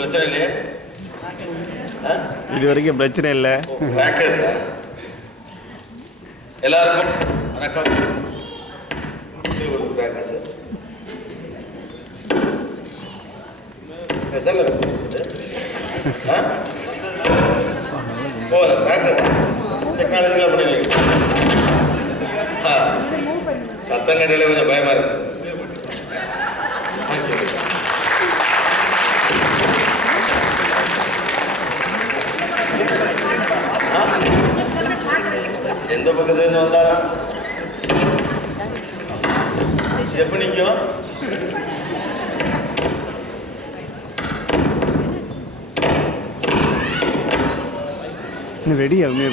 பிரச்சனை இல்லையே? இது வரைக்கும் பிரச்சனை இல்லை. எல்லாருக்கும் வணக்கம். டெக்னாலஜிலாம் பண்ணிடுவீங்க. சத்தம் கடையில் கொஞ்சம் பயமா இருக்கு. எந்த பக்கத்துல இருந்து வந்தாலும் எப்படி நிற்கும்? ரெடி ஆகுமே.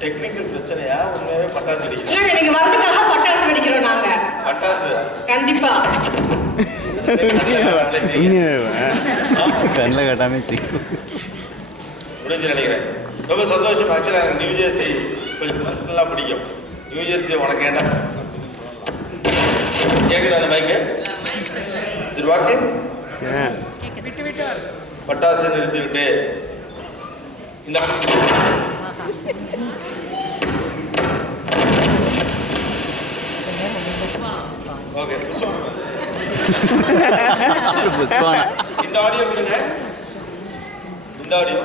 டெக்னிக்கல் பிரச்சனையா? உண்மையாவே பட்டாசு வெடிக்கிறோம். ஏங்க நீங்க வரதுக்காக பட்டாசு வெடிக்கிறோம் நாங்க. பட்டாசு கண்டிப்பா. கண்ணில் கட்டாமே சிக்கும் முடிஞ்சு நினைக்கிறேன். ரொம்ப சந்தோஷம். ஆக்சுவலாக எனக்கு நியூ ஜெர்சி கொஞ்சம் பர்சனலாக பிடிக்கும். நியூ ஜெர்சி உனக்கு ஏண்டா கேட்குதா அந்த மைக்கு? சரி வாக்கு பட்டாசு நிறுத்திவிட்டு இந்த ஓகே இந்த ஆடியோ கொடுங்க. இந்த ஆடியோ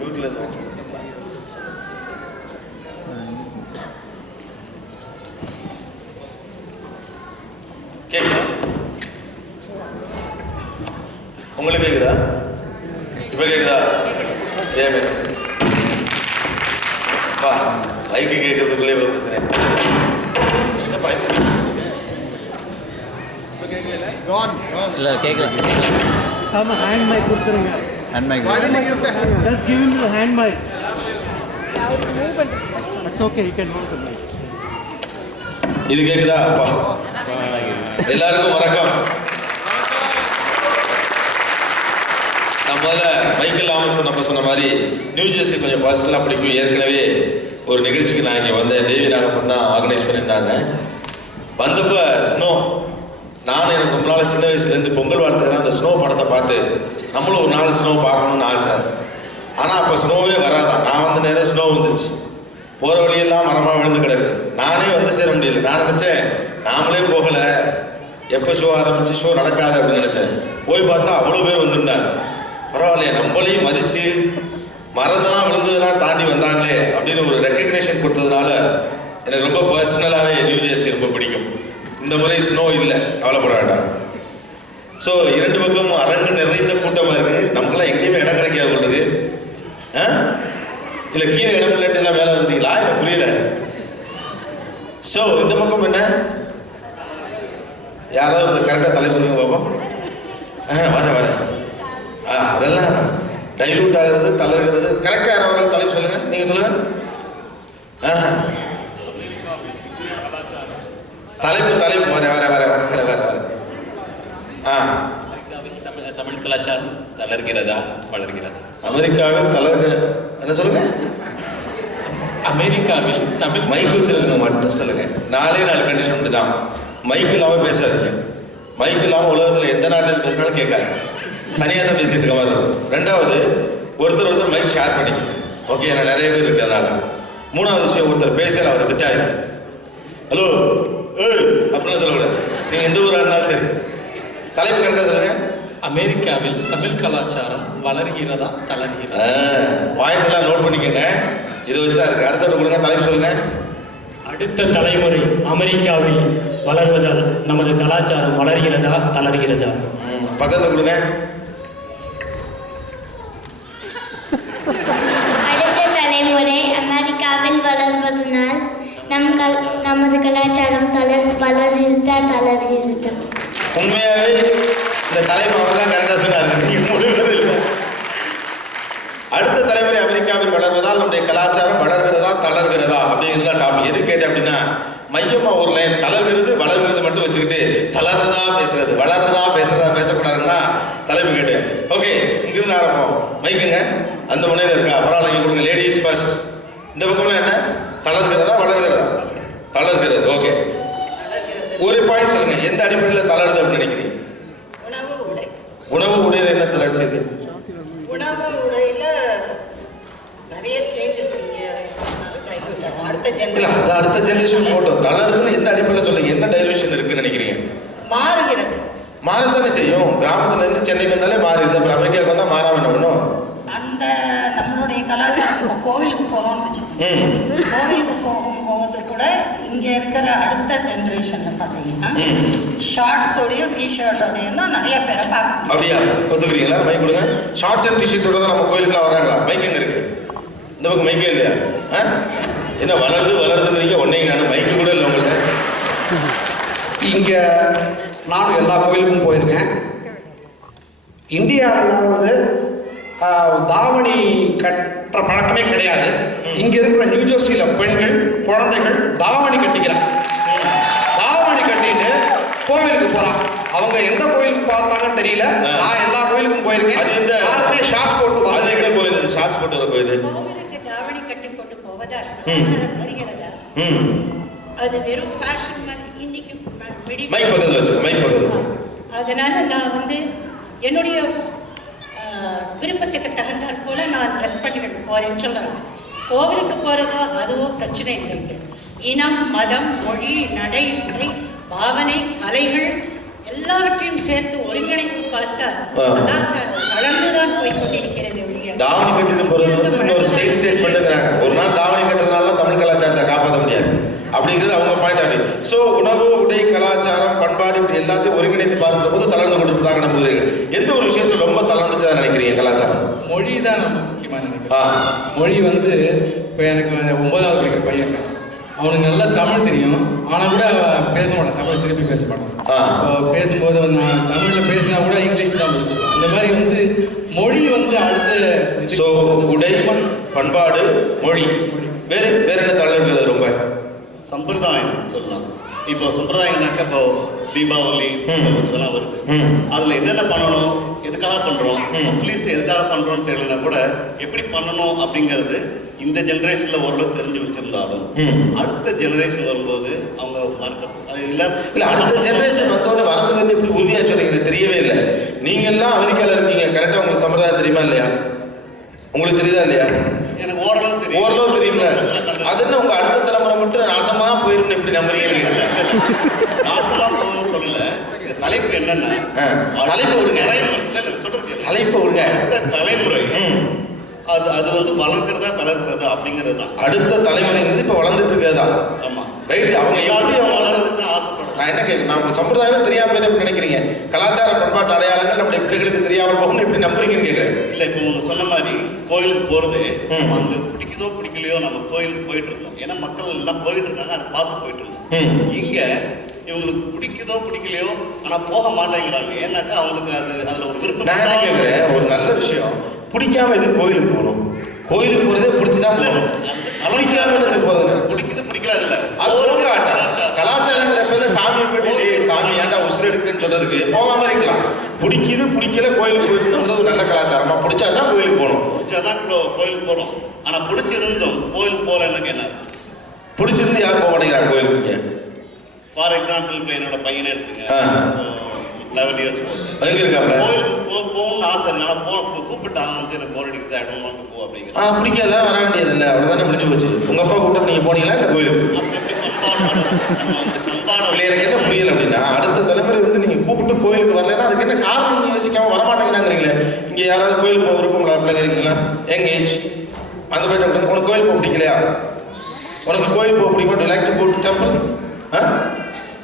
மியூட்ல கேட்குதா? உங்களுக்கு கேட்குதா? இப்ப கேட்குதா? ஏமே வா மைக்கு கேட்கறதுக்குள்ளே ஒரு பிரச்சனை. இல்லை கேட்கல. ஆமாம் ஹேண்ட் மைக் கொடுத்துருங்க. Hand mic just give him the hand mic. It's okay you can move the mic. இது கேட்குதா? அப்பா எல்லாருக்கும் வணக்கம். நான் முதல்ல மைக்கேல் ஆமஸ் நம்ம சொன்ன மாதிரி நியூ ஜெர்சி கொஞ்சம் பர்சனலாக பிடிக்கும். ஏற்கனவே ஒரு நிகழ்ச்சிக்கு நான் இங்கே வந்தேன். தேவி நாகப்பன் தான் ஆர்கனைஸ் பண்ணியிருந்தாங்க. வந்தப்போ ஸ்னோ, நானும் எனக்கு ரொம்ப நாள் சின்ன வயசுலேருந்து பொங்கல் வாழ்த்துறேன் அந்த ஸ்னோ படத்தை பார்த்து நம்மளும் ஒரு நாள் ஸ்னோ பார்க்கணும்னு ஆசை. ஆனால் அப்போ ஸ்னோவே வராதான். நான் வந்து நேரம் ஸ்னோ வந்துருச்சு. போகிற வழியெல்லாம் மரமாக விழுந்து கிடக்கு. நானே வந்து சேர முடியல. நான் நினச்சேன் நாமளே போகலை, எப்போ ஷோ ஆரம்பிச்சு ஷோ நடக்காது அப்படின்னு நினச்சேன். போய் பார்த்தா அவ்வளோ பேர் வந்திருந்தாங்க. பரவாயில்லையே நம்மளையும் மதித்து மரத்தெல்லாம் விழுந்ததெல்லாம் தாண்டி வந்தாங்களே அப்படின்னு ஒரு ரெக்கக்னேஷன் கொடுத்ததுனால எனக்கு ரொம்ப பர்சனலாகவே நியூ ஜெர்சி ரொம்ப பிடிக்கும். இந்த முறை ஸ்னோ இல்லை, கவலைப்பட வேண்டாம். ஸோ இரண்டு பக்கமும் அரங்கு நிறைந்த கூட்டமாக இருக்குது. நமக்கெல்லாம் எங்கேயுமே இடம் கிடைக்காது உங்களுக்கு. இல்லை கீழே இடம் இல்லாட்டி எல்லாம் மேலே வந்துட்டீங்களா? எனக்கு புரியல. ஸோ இந்த பக்கம் என்ன யாராவது கரெக்டாக தலைப்பு சொல்லுங்க பாப்போம். வரேன். அதெல்லாம் டைலூட் ஆகிறது தளர்கிறது. கரெக்டாக யாராவது தலைப்பு சொல்லுங்க. நீங்கள் சொல்லுங்க. தலைப்பு வர தமிழ் கலாச்சாரம் தளர்கிறதா வளர்கிறதா? அமெரிக்காவில் என்ன சொல்லுங்க? அமெரிக்காவில் தமிழ் மைக் வச்சிருக்க மட்டும் சொல்லுங்க. 4 கண்டிஷன் மட்டும் தான். மைக் இல்லாமல் பேசாதீங்க. மைக் இல்லாமல் உலகத்தில் எந்த நாட்டில் பேசினாலும் கேட்காது. தனியாக தான் பேசிட்டு இருக்க மாதிரி இருக்கும். 2வது ஒருத்தர் மைக் ஷேர் பண்ணிக்கங்க. ஓகே, நான் நிறைய பேர் இருக்கு அதனால. 3வது விஷயம், ஒருத்தர் பேசல அவரை திட்டாது. ஹலோ அப்படின்னு சொல்லக்கூடாது. நீங்கள் எந்த ஊராக இருந்தாலும் சரி. தலைப்பு கரெக்டாக சொல்லுங்க. அமெரிக்காவில் தமிழ் கலாச்சாரம் வளர்கிறதா தளர்கிறதா? பாயிண்ட் எல்லாம் நோட் பண்ணிக்கங்க. இதை வச்சு தான் இருக்கு. அடுத்த கொடுங்க. தலைப்பு சொல்லுங்க. அடுத்த தலைமுறை அமெரிக்காவில் வளர்வதால் நமது கலாச்சாரம் வளர்கிறதா தளர்கிறதா? பக்கத்தில் கொடுங்க. அடுத்த தலைமுறை அமெரிக்காவில் வளர்வதனால் நமது கலாச்சாரம் வளர்கிறதா தளர்கிறதா? உண்மையாவே இந்த தலைமை அவர் தான் கரெக்டாக சொன்னார். நீங்கள் முடிவு இல்லை. அடுத்த தலைமுறை அமெரிக்காவில் வளர்வதால் நம்முடைய கலாச்சாரம் வளர்கிறதா தளர்கிறதா அப்படிங்கிறது தான் டாபிக். எது கேட்டேன் அப்படின்னா மையமாக ஒரு லைன் தளர்கிறது வளர்கிறது மட்டும் வச்சுக்கிட்டு தளர்றதா பேச அந்த முனையில் இருக்கா? பரவாயில்ல, இங்கே கொடுங்க. Ladies first. இந்த பக்கம்லாம் என்ன? தளர்கிறதா வளர்கிறதா? தளர்கிறது. ஓகே, ஒரு பாயிண்ட் சொல்லுங்க. எந்த அடிப்படையில் தளருது அப்படின்னு நினைக்கிறீங்க? உணவு உடை. உணவு உடையில என்ன தளர்ச்சி இருக்கு? உணவு உடையில நிறைய சேஞ்சஸ் அடுத்த ஜெனரேஷன். அது அடுத்த ஜெனரேஷன் போட்டோம். தளருதுன்னு எந்த அடிப்படையில் சொல்லுங்க? என்ன டைலூஷன் இருக்குன்னு நினைக்கிறீங்க? மாறுகிறது. மாறத்தானே செய்யும். கிராமத்துல இருந்து சென்னைக்கு வந்தாலே மாறிடுது. அப்புறம் அமெரிக்காவுக்கு வந்தா மாறாம என்ன பண்ணும்? அந்த நம்மளுடைய கலாச்சாரம் கோவிலுக்கு போகிறோம்னு வச்சுக்கோங்க. கோவிலுக்கு போகும்போது கூட இங்க இருக்கிற அடுத்த ஜெனரேஷன்ல பார்த்தீங்கன்னா ஷார்ட்ஸோடையும் டிஷர்ட்டோடையும் தான் நிறைய பேரை பார்க்கணும். அப்படியா? ஒத்துக்கிறீங்களா? மைக் கொடுங்க. ஷார்ட்ஸ் அண்ட் டிஷர்ட்டோட தான் நம்ம கோயிலுக்குலாம் வராங்களா? மைக் எங்க இருக்கு? இந்த பக்கம் மைக்கே இல்லையா? என்ன வளருதுங்கிறீங்க? ஒன்னே காணும். மைக்கு கூட இல்லை உங்கள்கிட்ட. இங்க நானும் எல்லா கோயிலுக்கும் போயிருக்கேன். இந்தியாவில் தாவணி கட்டுற பழக்கமே கிடையாது. இங்க இருக்கிற நியூஜெர்சியில பெண்கள் குழந்தைகள் தாவணி கட்டிக்கிறாங்க. தாவணி கட்டிட்டு கோவிலுக்கு போறாங்க. அவங்க எந்த கோயிலுக்கு பார்த்தாங்க தெரியல. நான் எல்லா கோயிலுக்கும் போயிருக்கேன். அது இந்த யாருமே ஷார்ட்ஸ் போட்டு அது எங்க கோயில்? ஷார்ட்ஸ் போட்டு வர கோயில். கோவிலுக்கு தாவணி கட்டி கொண்டு போவதா வருகிறதா? அது வெறும் ஃபேஷன் மாதிரி இன்னைக்கு மைக் பக்கத்தில் வச்சுக்கோ. மைக் பக்கத்தில் வச்சு. அதனால நான் வந்து என்னுடைய விருப்பத்துக்கு தகுந்தாற் போல நான் ட்ரெஸ் பண்ணிக்கிட்டு போறேன்னு சொல்றாங்க. கோவிலுக்கு போறதோ அதுவோ பிரச்சனை இல்லைங்க. இனம், மதம், மொழி, நடை, உடை, பாவனை, கலைகள் எல்லாவற்றையும் சேர்த்து ஒருங்கிணைத்து பார்த்தால் கலாச்சாரம் வளர்ந்துதான் போய் கொண்டிருக்கிறது. தாவணி கட்டிட்டு போறது வந்து இன்னொரு ஸ்டேட் ஸ்டேட்மெண்ட்டுங்கிறாங்க. ஒரு நாள் தாவணி கட்டுறதுனால தமிழ் கலாச்சாரத்தை காப்பாற்ற முடியாது அப்படிங்கிறது அவங்க பாயிண்ட் ஆஃப் வியூ. ஸோ உணவு, உடை, கலாச்சாரம், பண்பாடு இப்படி எல்லாத்தையும் ஒருங்கிணைத்து பார்க்கிற போது தளர்ந்து கொண்டிருப்பதாக நம்புகிறீர்கள். எந்த ஒரு விஷயத்துல ரொம்ப தளர்ந்துட்டு தான் நினைக்கிறீங்க? கலாச்சாரம், மொழி தான் நம்ம முக்கியமாக நினைக்கிறேன். மொழி வந்து இப்போ எனக்கு 9வது படிக்கிற பையன், அவனுக்கு நல்லா தமிழ் தெரியும். ஆனால் கூட பேச மாட்டான், தமிழ் திருப்பி பேச மாட்டான். பேசும்போது நான் தமிழில் பேசினா கூட இங்கிலீஷ் தான் பேசுவேன். அந்த மாதிரி வந்து மொழி வந்து அடுத்த. ஸோ உடை, பண்பாடு, மொழி, வேற என்ன தளர்கிறது? ரொம்ப சம்பிரதாயம் சொல்லலாம். இப்போ சம்பிரதாயம்னாக்க இப்போ தீபாவளி இதெல்லாம் வருது. அதில் என்னென்ன பண்ணணும், எதுக்காக பண்ணுறோம், அட்லீஸ்ட் எதுக்காக பண்ணுறோம்னு தெரியலனா கூட எப்படி பண்ணணும் அப்படிங்கிறது இந்த ஜெனரேஷனில் ஓரளவு தெரிஞ்சு வச்சுருந்தாலும் அடுத்த ஜெனரேஷன் வரும்போது அவங்க இல்லை அடுத்த ஜெனரேஷன் வந்தோடனே வரதுக்கு எப்படி உறுதியாக சொல்றீங்க? தெரியவே இல்லை. நீங்கள்லாம் அமெரிக்காவில் இருக்கீங்க, கரெக்டாக உங்களுக்கு சம்பிரதாயம் தெரியுமா இல்லையா? உங்களுக்கு தெரியுதா இல்லையா? எனக்கு ஓரளவு தெரியும். ஓரளவு தெரியுங்களா? அது என்ன உங்க அடுத்த தலைமுறை மட்டும் நாசமா போயிடும் எப்படி நம்புறீங்க? நாசமா போகணும்னு சொல்லல. தலைப்பு என்னன்னா தலைப்பு விடுங்க. தலைப்பு விடுங்க. தலைமுறை அது வந்து வளர்க்கிறதா தளர்கிறதா அப்படிங்கிறது தான். அடுத்த தலைமுறைங்கிறது இப்போ வளர்ந்துட்டு இருக்கிறதா? ஆமா, ரைட். அவங்க எல்லாத்தையும் வளர்றது தான் ஆசைப்படுறேன். நான் என்ன கேட்குறேன், நம்ம சம்பிரதாயமே தெரியாம எப்படி நினைக்கிறீங்க? கலாச்சார பண்பாட்டு அடையாளங்கள் நம்முடைய பிள்ளைகளுக்கு தெரியாமல் போகணும்னு எப்படி நம்புறீங்கன்னு கேட்குறேன். இல்லை, இப்போ உங்க சொன்ன மாதிரி கோயிலுக்கு போகிறது அங்கே பிடிக்குதோ பிடிக்கலையோ நம்ம கோயிலுக்கு போயிட்டு இருந்தோம். ஏன்னா மக்கள் எல்லாம் போயிட்டு இருக்காங்க, அதை பார்த்து போயிட்டு இருந்தோம். இங்கே இவங்களுக்கு பிடிக்குதோ பிடிக்கலையோ ஆனால் போக மாட்டேங்கிறாங்க. ஏன்னாக்கா அவங்களுக்கு அதில் ஒரு விருப்பம். நான் என்ன கேட்குறேன், ஒரு நல்ல விஷயம், பிடிக்காம எதுக்கு கோயிலுக்கு போகணும்? கோயிலுக்கு போகிறதே பிடிச்சிதான் போகணும். பிடிக்காம எதுக்கு போகிறது? பிடிக்குது பிடிக்கல இல்லை, அது ஒரு கலாச்சாரங்கிற பேர்ல சாமியை போயிட்டு சாமி ஏன்டா உசுறு எடுக்குன்னு சொல்றதுக்கு போகாம இருக்கலாம். பிடிக்குது பிடிக்கல கோயிலுக்கு போயிருந்துங்கிறது ஒரு நல்ல கலாச்சாரமா. பிடிச்சாதான் கோயிலுக்கு போகணும். பிடிச்சாதான் கோயிலுக்கு போகணும். ஆனால் பிடிச்சிருந்தோம் கோயிலுக்கு போகலன்னு என்ன? பிடிச்சிருந்து யாரும் போக மாட்டேங்கிறாங்க கோயிலுக்கு. ஃபார் எக்ஸாம்பிள், இப்போ என்னோட பையனை எடுத்துங்க, 11 years எங்க இருக்காப்ல? கோயிலுக்கு போகணும்னு ஆசை இருக்கு. ஆனால் கூப்பிட்டாங்க வந்து எனக்கு போர் அடிக்குது, I don't want to go அப்படிங்கிற. பிடிக்காதா? வர வேண்டியது இல்லை, அவ்வளோதானே முடிஞ்சு போச்சு. உங்க அப்பா கூப்பிட்டு நீங்க போனீங்களா இந்த கோயிலுக்கு? எனக்கு என்ன புரியல அப்படின்னா, அடுத்த தலைமுறை வந்து நீங்க கூப்பிட்டு கோயிலுக்கு வரலன்னா அதுக்கு என்ன காரணம் யோசிக்காம வரமாட்டேங்கிறாங்கிறீங்களே. இங்க யாராவது கோயில் போக விருப்பங்களா பிள்ளைங்கிறீங்களா? யங் ஏஜ் அந்த போயிட்டு உனக்கு கோயில் போக பிடிக்கலையா? உனக்கு கோயில் போக பிடிக்கும்? Do like to go to temple?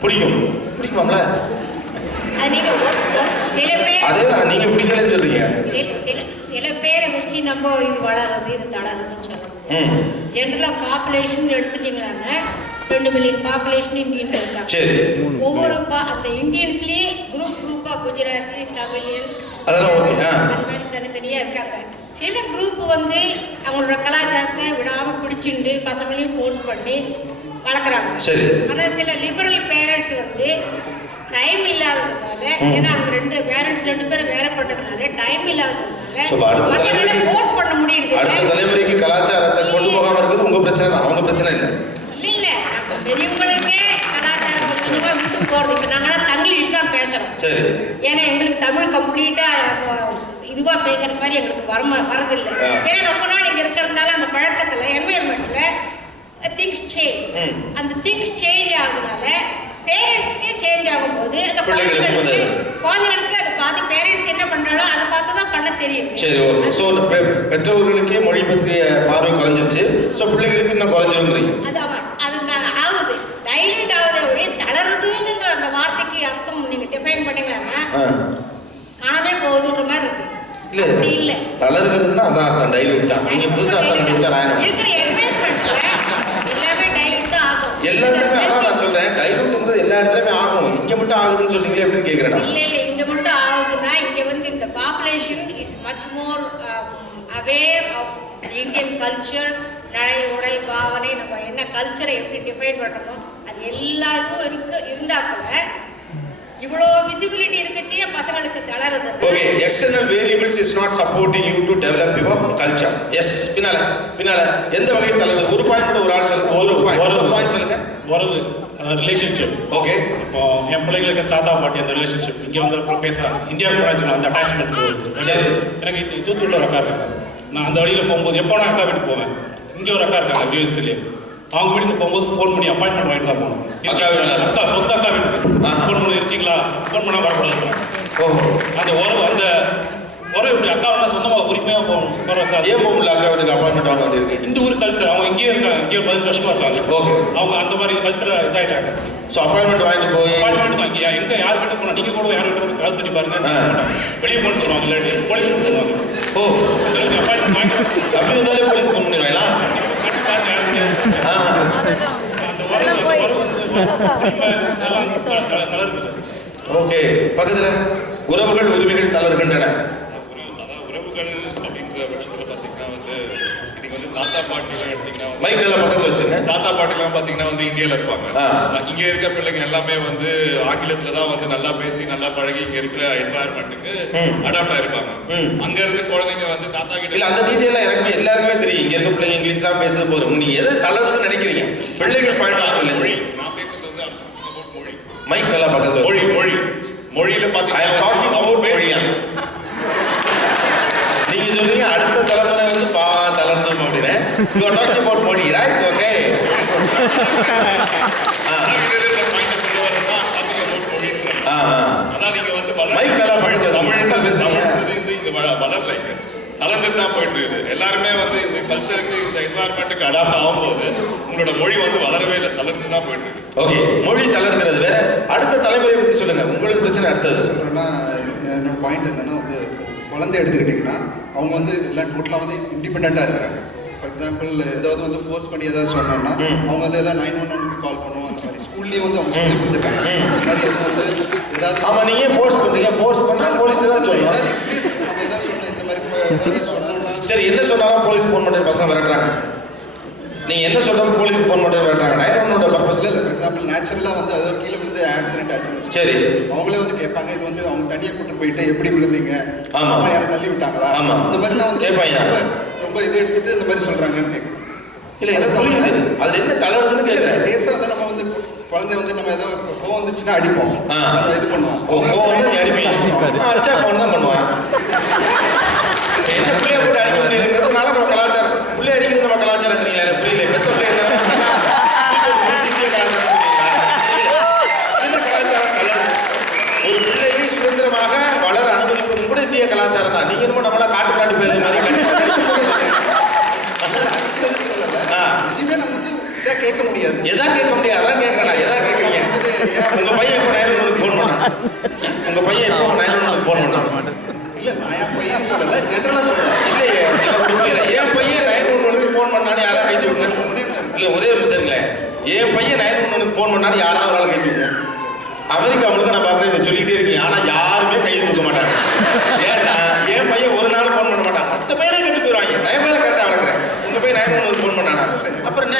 பிடிக்குமாம்ல? அதேதான் நீங்க பிடிக்கலன்னு சொல்றீங்க. சில பேரை வச்சு நம்ம இது வளருது இது தளருதுன்னு சொல்லணும். ஜென்ரலா பாப்புலேஷன் எடுத்துட்டீங்களான்னா 2 மில்லியன் பாப்புலேஷன் இந்தியன்ஸ் இருக்காங்க. சரி. ஒவ்வொரு அந்த இந்தியன்ஸ்லயே குரூப்பா குஜராத்தி, தமிழியன்ஸ் அதெல்லாம் ஓகே. அந்த மாதிரி தனித்தனியா இருக்காங்க. சில குரூப் வந்து அவங்களோட கலாச்சாரத்தை விடாம பிடிச்சிண்டு பசங்களையும் ஃபோர்ஸ் பண்ணி வளர்க்குறாங்க. சரி. ஆனால் சில லிபரல் பேரண்ட்ஸ் வந்து டைம் இல்லாததுனால, ஏன்னா அவங்க 2 பேரண்ட்ஸ் 2 பேரும் வேலைப்பட்டதுனால டைம் இல்லாததுனால பசங்களை ஃபோர்ஸ் பண்ண முடியுது. அடுத்த தலைமுறைக்கு கலாச்சாரத்தை கொண்டு போகாம இருக்கிறது உங்க பிரச்சனை தான், அவங்க பிரச்சனை இல்லை. இல்ல நம்ம பெரியவங்களுக்கே கலாச்சாரம் கொஞ்சமா விட்டு போறது. இப்ப நாங்களாம் தங்கிலீஷ் தான் பேசுறோம். சரி. ஏன்னா எங்களுக்கு தமிழ் கம்ப்ளீட்டா இதுவா பேசுற மாதிரி எங்களுக்கு வரதில்லை. ஏன்னா ரொம்ப நாள் இங்க இருக்கிறதுனால அந்த பழக்கத்துல என்வைரன்மெண்ட்ல திங்ஸ் சேஞ்ச். அந்த திங்ஸ் சேஞ்ச் ஆகுறதுனால பேரண்ட்ஸ்க்கே சேஞ்ச் ஆகும்போது அந்த குழந்தைகளுக்கு அது பாதி பேரண்ட்ஸ் என்ன பண்றாங்களோ அதை பார்த்து தான் பண்ண தெரியும். சரி, ஓகே. ஸோ பெற்றோர்களுக்கே மொழி பற்றிய பார்வை குறைஞ்சிருச்சு. ஸோ பிள்ளைகளுக்கு இன்னும் குறைஞ்சிருங்கிறீங்க. அது ஆகுது, டைல்யூட் ஆகுது. ஒரே தளருதுன்ற அந்த வார்த்தைக்கு அர்த்தம் நீங்க டிஃபைன் பண்ணீங்கன்னா காணாமே போகுதுன்ற மாதிரி இருக்கு. இல்ல இல்ல தளர்கிறதுனா அதான் அர்த்தம், டைல்யூட் தான். நீங்க புதுசா அர்த்தம் கண்டுபிடிச்சா நான் இருக்கிற என்வைரன்மெண்ட்ல எல்லாமே டைல்யூட் தான் ஆகும். எல்லாத்துலயுமே அதான் நான் சொல்றேன், டைல்யூட்ங்கிறது எல்லா இடத்துலயுமே ஆகும். இங்க மட்டும் ஆகுதுன்னு சொல்றீங்களே எப்படின்னு கேக்குறேன். இல்ல இல்ல இங்க மட்டும் ஆகுதுன்னா இங்க வந்து இந்த population is much more aware of Indian culture. நடை உடை பாவனை நம்ம என்ன கல்ச்சரை எப்படி டிஃபைன் பண்றோமோ அது எல்லா இதுவும் இருந்தா கூட இவ்வளோ விசிபிலிட்டி இருக்குச்சே பசங்களுக்கு தளருது. Okay, external variables is not supporting you to develop your culture. Yes. பின்னால எந்த வகையில் தளருது? ஒரு பாயிண்ட் ஒரு ஆள் சொல்லுங்க. ஒரு பாயிண்ட் சொல்லுங்க. உறவு, ரிலேஷன்ஷிப். ஓகே. இப்போ என் பிள்ளைங்களுக்கு தாத்தா பாட்டி அந்த ரிலேஷன்ஷிப் இங்கே வந்து பேசுகிறாங்க. இந்தியா பிரான்ச்சில் அந்த அட்டாச்மெண்ட் போகுது. எனக்கு தூத்துக்குள்ள ஒரு அக்கா இருக்காங்க. நான் அந்த வழியில் போகும்போது எப்போ நான் அக்கா வீட்டுக்கு போவேன். இங்கே ஒரு அக்கா இருக்காங்க யூஎஸ்லேயே. அவங்க வீட்டுக்கு போகும்போது ஃபோன் பண்ணி அப்பாயின்மெண்ட் வாங்கிட்டு தான் போகணும். அக்கா சொந்த அக்கா வீட்டுக்கு ஃபோன் பண்ணி இருக்கீங்களா, ஃபோன் பண்ணால் வரக்கூடாது. அந்த உறவு இப்படி அக்கா வேணா சொந்தமாக உரிமையாக போகிற அக்கா. ஏன் போக முடியல அக்கா வீட்டுக்கு அப்பாயின்மெண்ட் வாங்க வேண்டியிருக்கு? இந்த ஊர் கல்ச்சர். அவங்க இங்கேயே இருக்காங்க, இங்கேயே 15 வருஷமா இருக்காங்க. ஓகே. அவங்க அந்த மாதிரி கல்ச்சரை இதாகிட்டாங்க. ஸோ அப்பாயின்மெண்ட் வாங்கிட்டு போய் அப்பாயின்மெண்ட் வாங்கி எங்கே யார் வீட்டுக்கு போனால் நீங்கள் கூட யார் வீட்டுக்கு கால் தட்டி பாருங்க. வெளியே போட்டு சொல்லுவாங்க, இல்லாட்டி போலீஸ் சொல்லுவாங்க. அப்பாயின்மெண்ட் வாங்கி அப்படி வந்தாலே போலீஸ் ஃபோன் பண்ணிடுவாங்களா? ஓகே. பக்கத்துல உறவுகள் உரிமைகள் தளர்கின்றன. உறவுகள் அப்படிங்கிற பட்சத்தில் பார்த்தீங்கன்னா வந்து இன்னைக்கு வந்து தாத்தா பாட்டிலாம் எடுத்தீங்கன்னா மைக் எல்லாம் பக்கத்துல வச்சுங்க. தாத்தா பாட்டிலாம் பார்த்தீங்கன்னா வந்து இந்தியாவில் இருப்பாங்க. இங்க இருக்க பிள்ளைங்க எல்லாமே வந்து ஆங்கிலத்துல தான் வந்து நல்லா பேசி நல்லா பழகி இங்க இருக்கிற என்வாயர்மெண்ட்டுக்கு அடாப்ட் ஆயிருப்பாங்க. அங்க இருக்க குழந்தைங்க வந்து தாத்தா கிட்ட இல்ல அந்த டீட்டெயிலா எனக்கு எல்லாருக்குமே தெரியும். இங்க இருக்க பிள்ளைங்க இங்கிலீஷ் தான் பேசுறது போதும். நீங்க எதை தளருதுன்னு நினைக்கிறீங்க? பிள்ளைகள் பாயிண்ட் இல்லை. மொழி நான் பேசுறது வந்து மொழி. மைக் எல்லாம் பக்கத்துல மொழியில பாத்தீங்கன்னா மொழியா நீங்க சொல்றீங்க அடுத்த தலைமுறை வந்து தளர்ந்துடும் அப்படின்னு. யூ ஆர் டாக்கிங் அபௌட் மொழி, ரைட்? ஓகே. மைக் நல்லா பக்கத்துல தமிழ் பேசுறீங்க. இங்க வளரல, இங்க தளர்ந்துட்டு தான் போயிட்டு இருக்குது. எல்லாருமே வந்து இந்த கல்ச்சருக்கு இந்த என்வாயர்மெண்ட்டுக்கு அடாப்ட் ஆகும்போது உங்களோட மொழி வந்து வளரவே இல்லை, தளர்ந்து தான் போயிட்டு இருக்கு. ஓகே, மொழி தளர்கிறது வேற. அடுத்த தலைமுறையை பத்தி சொல்லுங்க. உங்களுக்கு பிரச்சனை அடுத்தது சொல்றேன்னா என்னோட பாயிண்ட் என்னன்னா வந்து குழந்தை எடுத்துக்கிட்டிங்கன்னா அவங்க வந்து எல்லாம் டோட்டலாக வந்து இண்டிபெண்ட்டாக இருக்கிறாங்க. ஃபார் எக்ஸாம்பிள் ஏதாவது வந்து ஃபோர்ஸ் பண்ணி ஏதாவது சொன்னோம்னா அவங்க வந்து ஏதாவது 911 கால் பண்ணுவோம். அந்த மாதிரி ஸ்கூல்லேயும் வந்து அவங்க சொல்லி கொடுத்துருக்காங்க. அந்த மாதிரி எதுவும் வந்து ஏதாவது ஆமாம், நீங்கள் ஃபோர்ஸ் பண்ணுறீங்க. ஃபோர்ஸ் பண்ணால் போலீஸ் தான் சொல்லணும். நம்ம எதாவது சொன்னோம் இந்த மாதிரி ஏதாவது சொன்னோம்னா சரி, என்ன சொன்னாலும் போலீஸ் ஃபோன் பண்ணுற பசங்க விரட்டுறாங்க. நீங்கள் என்ன சொன்னாலும் போலீஸ் ஃபோன் பண்ணுற விரட்டுறாங்க. 911 பர்பஸ் இல்லை. ஃபார் எக்ஸாம்பிள் நேச்சுரலாக வந்து அதாவது கீழே வந்து ஆக்சிடென்ட் ஆச்சு. சரி, அவங்களே வந்து கேட்பாங்க இது வந்து அவங்க தனியாக கூட்டு போயிட்டு எப்படி விழுந்தீங்க, ஆமாம் யாரும் தள்ளி விட்டாங்களா, ஆமாம் இந்த மாதிரிலாம் வந்து கேட்பாங்க. ரொம்ப இது எடுத்துட்டு இந்த மாதிரி சொல்றாங்கன்னு கேட்குது. இல்லை, புரியுது. அது என்ன தளர்வுன்னு கேட்குறேன். பேச அதை நம்ம வந்து குழந்தை வந்து நம்ம ஏதோ கோவம் வந்துச்சுன்னா அடிப்போம், இது பண்ணுவோம். கோவம் வந்து நீ அடிப்பீங்க, அடிச்சா கோவம் தான் பண்ணுவான். என்ன பிள்ளைய போட்டு அடிக்க முடியுதுங்கிறதுனால நம்ம கலாச்சாரம் பிள்ளை அடிக்கிறது நம்ம கலாச்சாரம் தெரியல. புரியல. பெத்த பிள்ளை என்ன ஒரு பிள்ளையை சுதந்திரமாக வளர அனுமதிப்பதும் கூட இந்திய கலாச்சாரம் தான். நீங்க என்னமோ நம்மளா காட்டு காட்டு பேசுற மாதிரி கேட்க முடியாது. எதா கேட்க முடியாது. அதான் கேட்கறேன். எதா கேட்கறீங்க? உங்க பையன் இப்போ 911 ஃபோன் பண்ணான். உங்க பையன் இப்போ 911 ஃபோன் பண்ணான். இல்ல நான் என் பையன் சொல்லல, ஜென்ரலா சொல்றேன். இல்லையே, எனக்கு புரியல. என் பையன் 911 ஃபோன் பண்ணான்னு யாராவது கைது விடுங்க. இல்லை, ஒரே ஒரு சரிங்களேன். என் பையன் 911 ஃபோன் பண்ணான்னு யாராவது ஒரு ஆள் கைது விடுங்க. அமெரிக்கா முழுக்க நான் பார்க்குறேன், இதை சொல்லிக்கிட்டே இருக்கீங்க. ஆனால் யாருமே கைது கொடுக்க மாட்டாங்க. ஏன்னா என் பையன் ஒரு நாள் ஃபோன் பண்ண மாட்டான். மற்ற பையனே கட்டு போயிடுவாங்க. நான் மேலே கரெக்டாக வளர்க்குறேன். உங்கள் பையன் 911 ஃபோன் பண்ணானா? அப்புறம் என்ன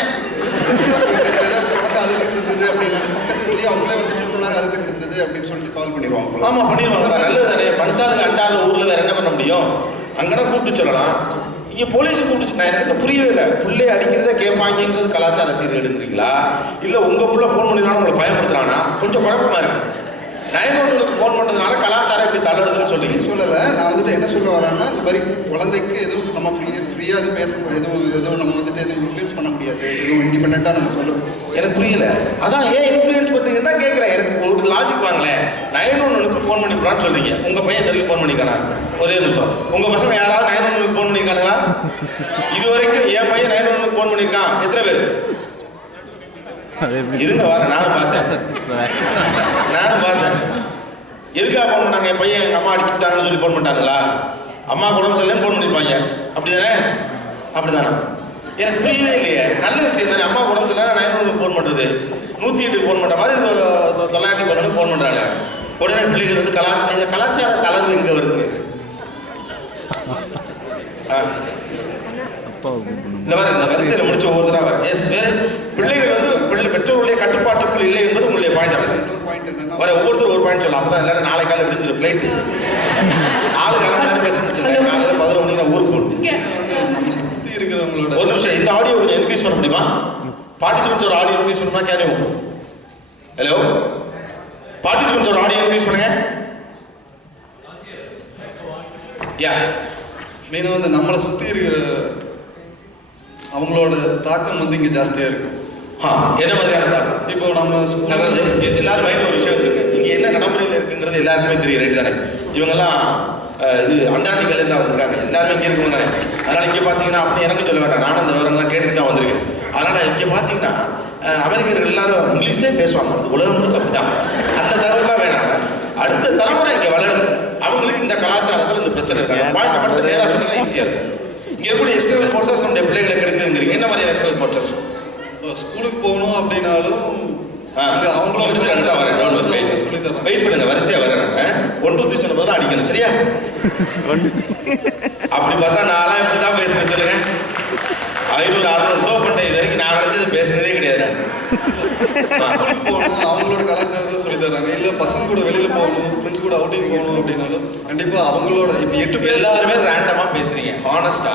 குழந்தை அழுதுட்டு இருந்தது அப்படின்னா பக்கத்துலேயே அவங்களே வந்து 2 மணி நேரம் அழுதுட்டு இருந்தது அப்படின்னு சொல்லிட்டு கால் பண்ணிடுவாங்க. ஆமாம், பண்ணிடுவாங்க. நல்லது தானே. மனுஷாளுக்கு அண்டாத ஊரில் வேற என்ன பண்ண முடியும்? அங்கன்னா கூப்பிட்டு சொல்லலாம். இங்கே போலீஸை கூப்பிட்டு நான் எனக்கு புரியவே இல்லை. பிள்ளை அடிக்கிறத கேட்பாங்கிறது கலாச்சார சீர்கேடுங்கிறீங்களா இல்லை உங்கள் பிள்ளை ஃபோன் பண்ணினாலும் உங்களை பயன்படுத்துறானா? கொஞ்சம் குழப்பமா இருக்கு. 911க்கு ஃபோன் பண்ணுறதுனால கலாச்சாரம் இப்படி தளருதுன்னு சொல்றீங்க. சொல்லலை, நான் வந்துட்டு என்ன சொல்ல வரேன்னா, இந்த மாதிரி குழந்தைக்கு எதுவும் நம்ம ஃப்ரீயாக எதுவும் பேச எதுவும் நம்ம வந்துட்டு எதுவும் இன்ஃப்ளூயன்ஸ் பண்ண முடியாது, எதுவும் இண்டிபெண்ட்டாக நம்ம சொல்ல. எனக்கு புரியல, அதான் ஏன் இன்ஃப்ளூயன்ஸ் பண்ணுறீங்கன்னு தான் கேட்குறேன். எனக்கு ஒரு லாஜிக் வாங்களேன். 911க்கு ஃபோன் பண்ணிவிடான்னு சொல்றீங்க, உங்கள் பையன் வரைக்கும் ஃபோன் பண்ணிக்கானா? ஒரே நிமிஷம், உங்கள் பசங்க யாராவது 911க்கு ஃபோன் பண்ணியிருக்காங்களா? இது வரைக்கும் என் பையன் 911க்கு ஃபோன் பண்ணியிருக்கான். எத்தனை பேர்? இருங்க வர, நானும் பார்த்தேன். எதுக்காக ஃபோன் பண்ணாங்க? என் பையன் எங்கள் அம்மா அடிச்சுட்டாங்கன்னு சொல்லி ஃபோன் பண்ணிட்டாங்களா? அம்மா உடம்பு சரியில்லைன்னு ஃபோன் பண்ணியிருப்பாங்க. அப்படிதானே? அப்படிதானே? எனக்கு புரியவே இல்லையே. நல்ல விஷயம் தானே. அம்மா உடம்பு சரியில்லை 911க்கு ஃபோன் பண்ணுறது, 108க்கு ஃபோன் பண்ணுற மாதிரி 911க்கு ஃபோன் பண்ணுறாங்க. உடனே பிள்ளைகள் வந்து இந்த கலாச்சார தளர்வு எங்கே வருதுங்க? இந்த வரிசையில் முடிச்சு ஒவ்வொருத்தராக வர. எஸ், வேறு பிள்ளைகள் வந்து பெற்றோருடைய கட்டுப்பாட்டுக்குள் இல்லை என்பது உங்களுடைய பாயிண்ட். வர ஒவ்வொருத்தரும் ஒரு பாயிண்ட் சொல்லலாம். அப்பதான் எல்லாரும் நாளை காலை விடிச்சிடும் ஃப்ளைட்டு. ஆளுக்கு அரை மணி நேரம் பேச முடிச்சிருக்கேன். காலையில் 11 மணிக்கு நான் ஊருக்கு போகணும். ஒரு நிமிஷம், இந்த ஆடியோ கொஞ்சம் இன்க்ரீஸ் பண்ண முடியுமா? பார்ட்டிசிபென்ட்ஸ் ஒரு ஆடியோ இன்க்ரீஸ் பண்ணுமா? Can you? ஹலோ, பார்ட்டிசிபென்ட்ஸ் ஒரு ஆடியோ இன்க்ரீஸ் பண்ணுங்க. யா, மெயினாக வந்து நம்மளை சுற்றி இருக்கிற அவங்களோட தாக்கம் வந்து இங்கே ஜாஸ்தியாக இருக்கு. என்ன மாதிரியான தாக்கம்? இப்போ நம்ம அதாவது எல்லாரும் மைண்ட் ஒரு விஷயம் வச்சுருக்கேன். இங்கே என்ன நடைமுறையில் இருக்குங்கிறது எல்லாருக்குமே தெரியும், ரைட் தானே? இவங்கெல்லாம் இது அண்டார்டிகாலேருந்து தான் வந்திருக்காங்க. எல்லாருமே இங்கே இருக்கணும் தானே? அதனால் இங்கே பார்த்தீங்கன்னா அப்படி எனக்கு சொல்ல வேண்டாம், நானும் அந்த விவரங்கள்லாம் கேட்டுட்டு தான் வந்திருக்கேன். அதனால் இங்கே பார்த்தீங்கன்னா அமெரிக்கர்கள் எல்லாரும் இங்கிலீஷ்லேயே பேசுவாங்க. அது உலகம் முழுக்க அப்படி தான். அந்த தகவலாம் வேணாங்க. அடுத்த தலைமுறை இங்கே வளருது, அவங்களுக்கு இந்த கலாச்சாரத்தில் இந்த பிரச்சனை இருக்காங்க. பாயிண்ட் மட்டும் நேராக சொன்னீங்கன்னா ஈஸியாக இருக்கும். இங்கே இருக்கக்கூடிய எக்ஸ்டர்னல் ஃபோர்ஸஸ் நம்முடைய பிள்ளைகளை கெடுக்குதுங்கிறீங்க. என்ன மாதிரியான எக்ஸ்டர்னல் ஃபோர்ஸஸ்? ஸ்கூலுக்கு போகணும் அப்படின்னாலும் அவங்களோட வெயிட் பண்ணுங்க, வரிசையா வரேன். 1 2 3 சொன்ன போது அடிக்கணும், சரியா? அப்படி பார்த்தா நான்லாம் இப்படி தான் பேசுறேன். சொல்லுங்க, 500 600 ஷோ பண்ணிட்டேன். இது வரைக்கும் நான் நினைச்சது பேசுனதே கிடையாது. போகணும், அவங்களோட கலாச்சாரத்தை சொல்லி தர்றாங்க. இல்லை பசங்க கூட வெளியில் போகணும், ஃப்ரெண்ட்ஸ் கூட அவுட்டிங் போகணும் அப்படின்னாலும் கண்டிப்பாக அவங்களோட இப்போ 8 பேர் எல்லாருமே ரேண்டமாக பேசுறீங்க. ஹானஸ்டா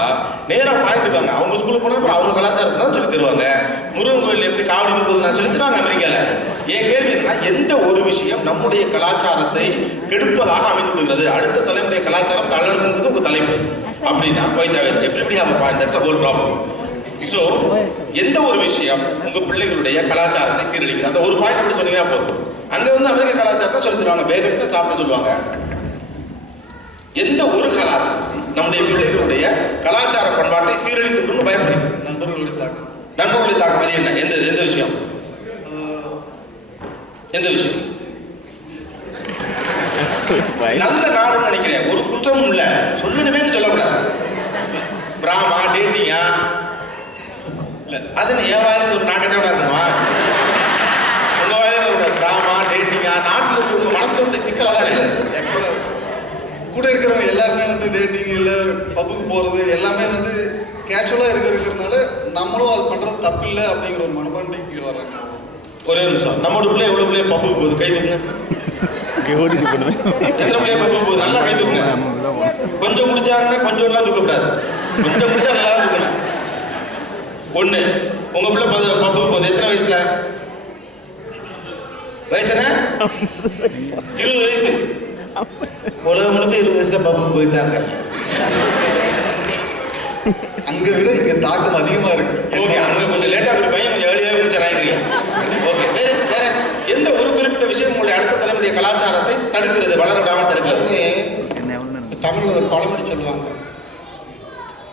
நேராக பாயிண்ட் வாங்க. அவங்க ஸ்கூலுக்கு போனால் அப்புறம் அவங்க கலாச்சாரத்தை தான் சொல்லி தருவாங்க. முருகன் கோயில் எப்படி காவடி தூக்குறது நான் சொல்லி தருவாங்க அமெரிக்காவில். என் கேள்வி என்னன்னா, எந்த ஒரு விஷயம் நம்முடைய கலாச்சாரத்தை கெடுப்பதாக அமைந்து விடுகிறது? அடுத்த தலைமுறை கலாச்சாரம் தளர்ந்துங்கிறது உங்க தலைப்பு அப்படின்னா எப்படி have a point. That's a whole problem. So எந்த ஒரு விஷயம் உங்க பிள்ளைகளுடைய கலாச்சாரத்தை சீரழிக்குது, அந்த ஒரு பாயிண்ட் எப்படி சொன்னீங்கன்னா போதும். அங்க வந்து அமெரிக்க கலாச்சாரத்தை சொல்லி தருவாங்க, பேக்கரிஸ் தான் சாப்பிட சொல்லுவாங்க. எந்த ஒரு கலாச்சாரம் நம்முடைய பிள்ளைகளுடைய கலாச்சார பண்பாட்டை சீரழித்துன்னு பயப்படுறீங்க? நண்பர்களுடைய தாக்கம். நண்பர்களுடைய தாக்கம் அது என்ன? எந்த விஷயம்? எந்த விஷயம்? நல்ல நாடுன்னு நினைக்கிறேன். ஒரு குற்றமும் இல்லை, சொல்லணுமே சொல்லக்கூடாது. பிராமா டேட்டிங்கா அது என் வாயிலிருந்து ஒரு நாட்டோட இருக்குமா? உங்க வாயிலிருந்து ஒரு பிராமா டேட்டிங்கா நாட்டில் உங்க மனசுல உள்ள சிக்கலா தான் இல்லை. ஆக்சுவலாக கூட இருக்கிறவங்க எல்லாருமே வந்து டேட்டிங் இல்லை பப்புக்கு போகிறது எல்லாமே வந்து கேஷுவலாக இருக்கிறதுனால நம்மளும் அது பண்ணுறது தப்பு இல்லை அப்படிங்கிற ஒரு மனப்பான்மைக்கு வர்றாங்க. ஒரே நிமிஷம், நம்மளோட பிள்ளை எவ்வளோ பிள்ளைய பப்புக்கு போகுது? கை தூக்குங்க. எத்தனை பிள்ளைய பப்புக்கு போகுது? நல்லா கை தூக்குங்க. கொஞ்சம் குடிச்சாங்கன்னா கொஞ்சம் எல்லாம் தூக்கக்கூடாது, கொஞ்சம் குடிச்சா நல்லா தூக்கணும். ஒண்ணு, உங்க பிள்ளை பப்புக்கு போகுது. எத்தனை வயசுல? வயசுனா 20 வயசு. உலகம் முழுக்க 20 வயசுல பப்புக்கு போயிட்டா இருக்காங்க. அங்க விட இங்க தாக்கம் அதிகமா இருக்கு. ஓகே, அங்க கொஞ்சம் லேட்டா குடி, பையன் கொஞ்சம் ஏர்லியாக குடிச்சாராங்கிறீங்க. ஓகே, வேற எந்த ஒரு குறிப்பிட்ட விஷயம் உங்களுடைய அடுத்த தலைமுறை கலாச்சாரத்தை தடுக்கிறது, வளர விடாம தடுக்கிறது? தமிழ்ல ஒரு பழமொழி சொல்லுவாங்க,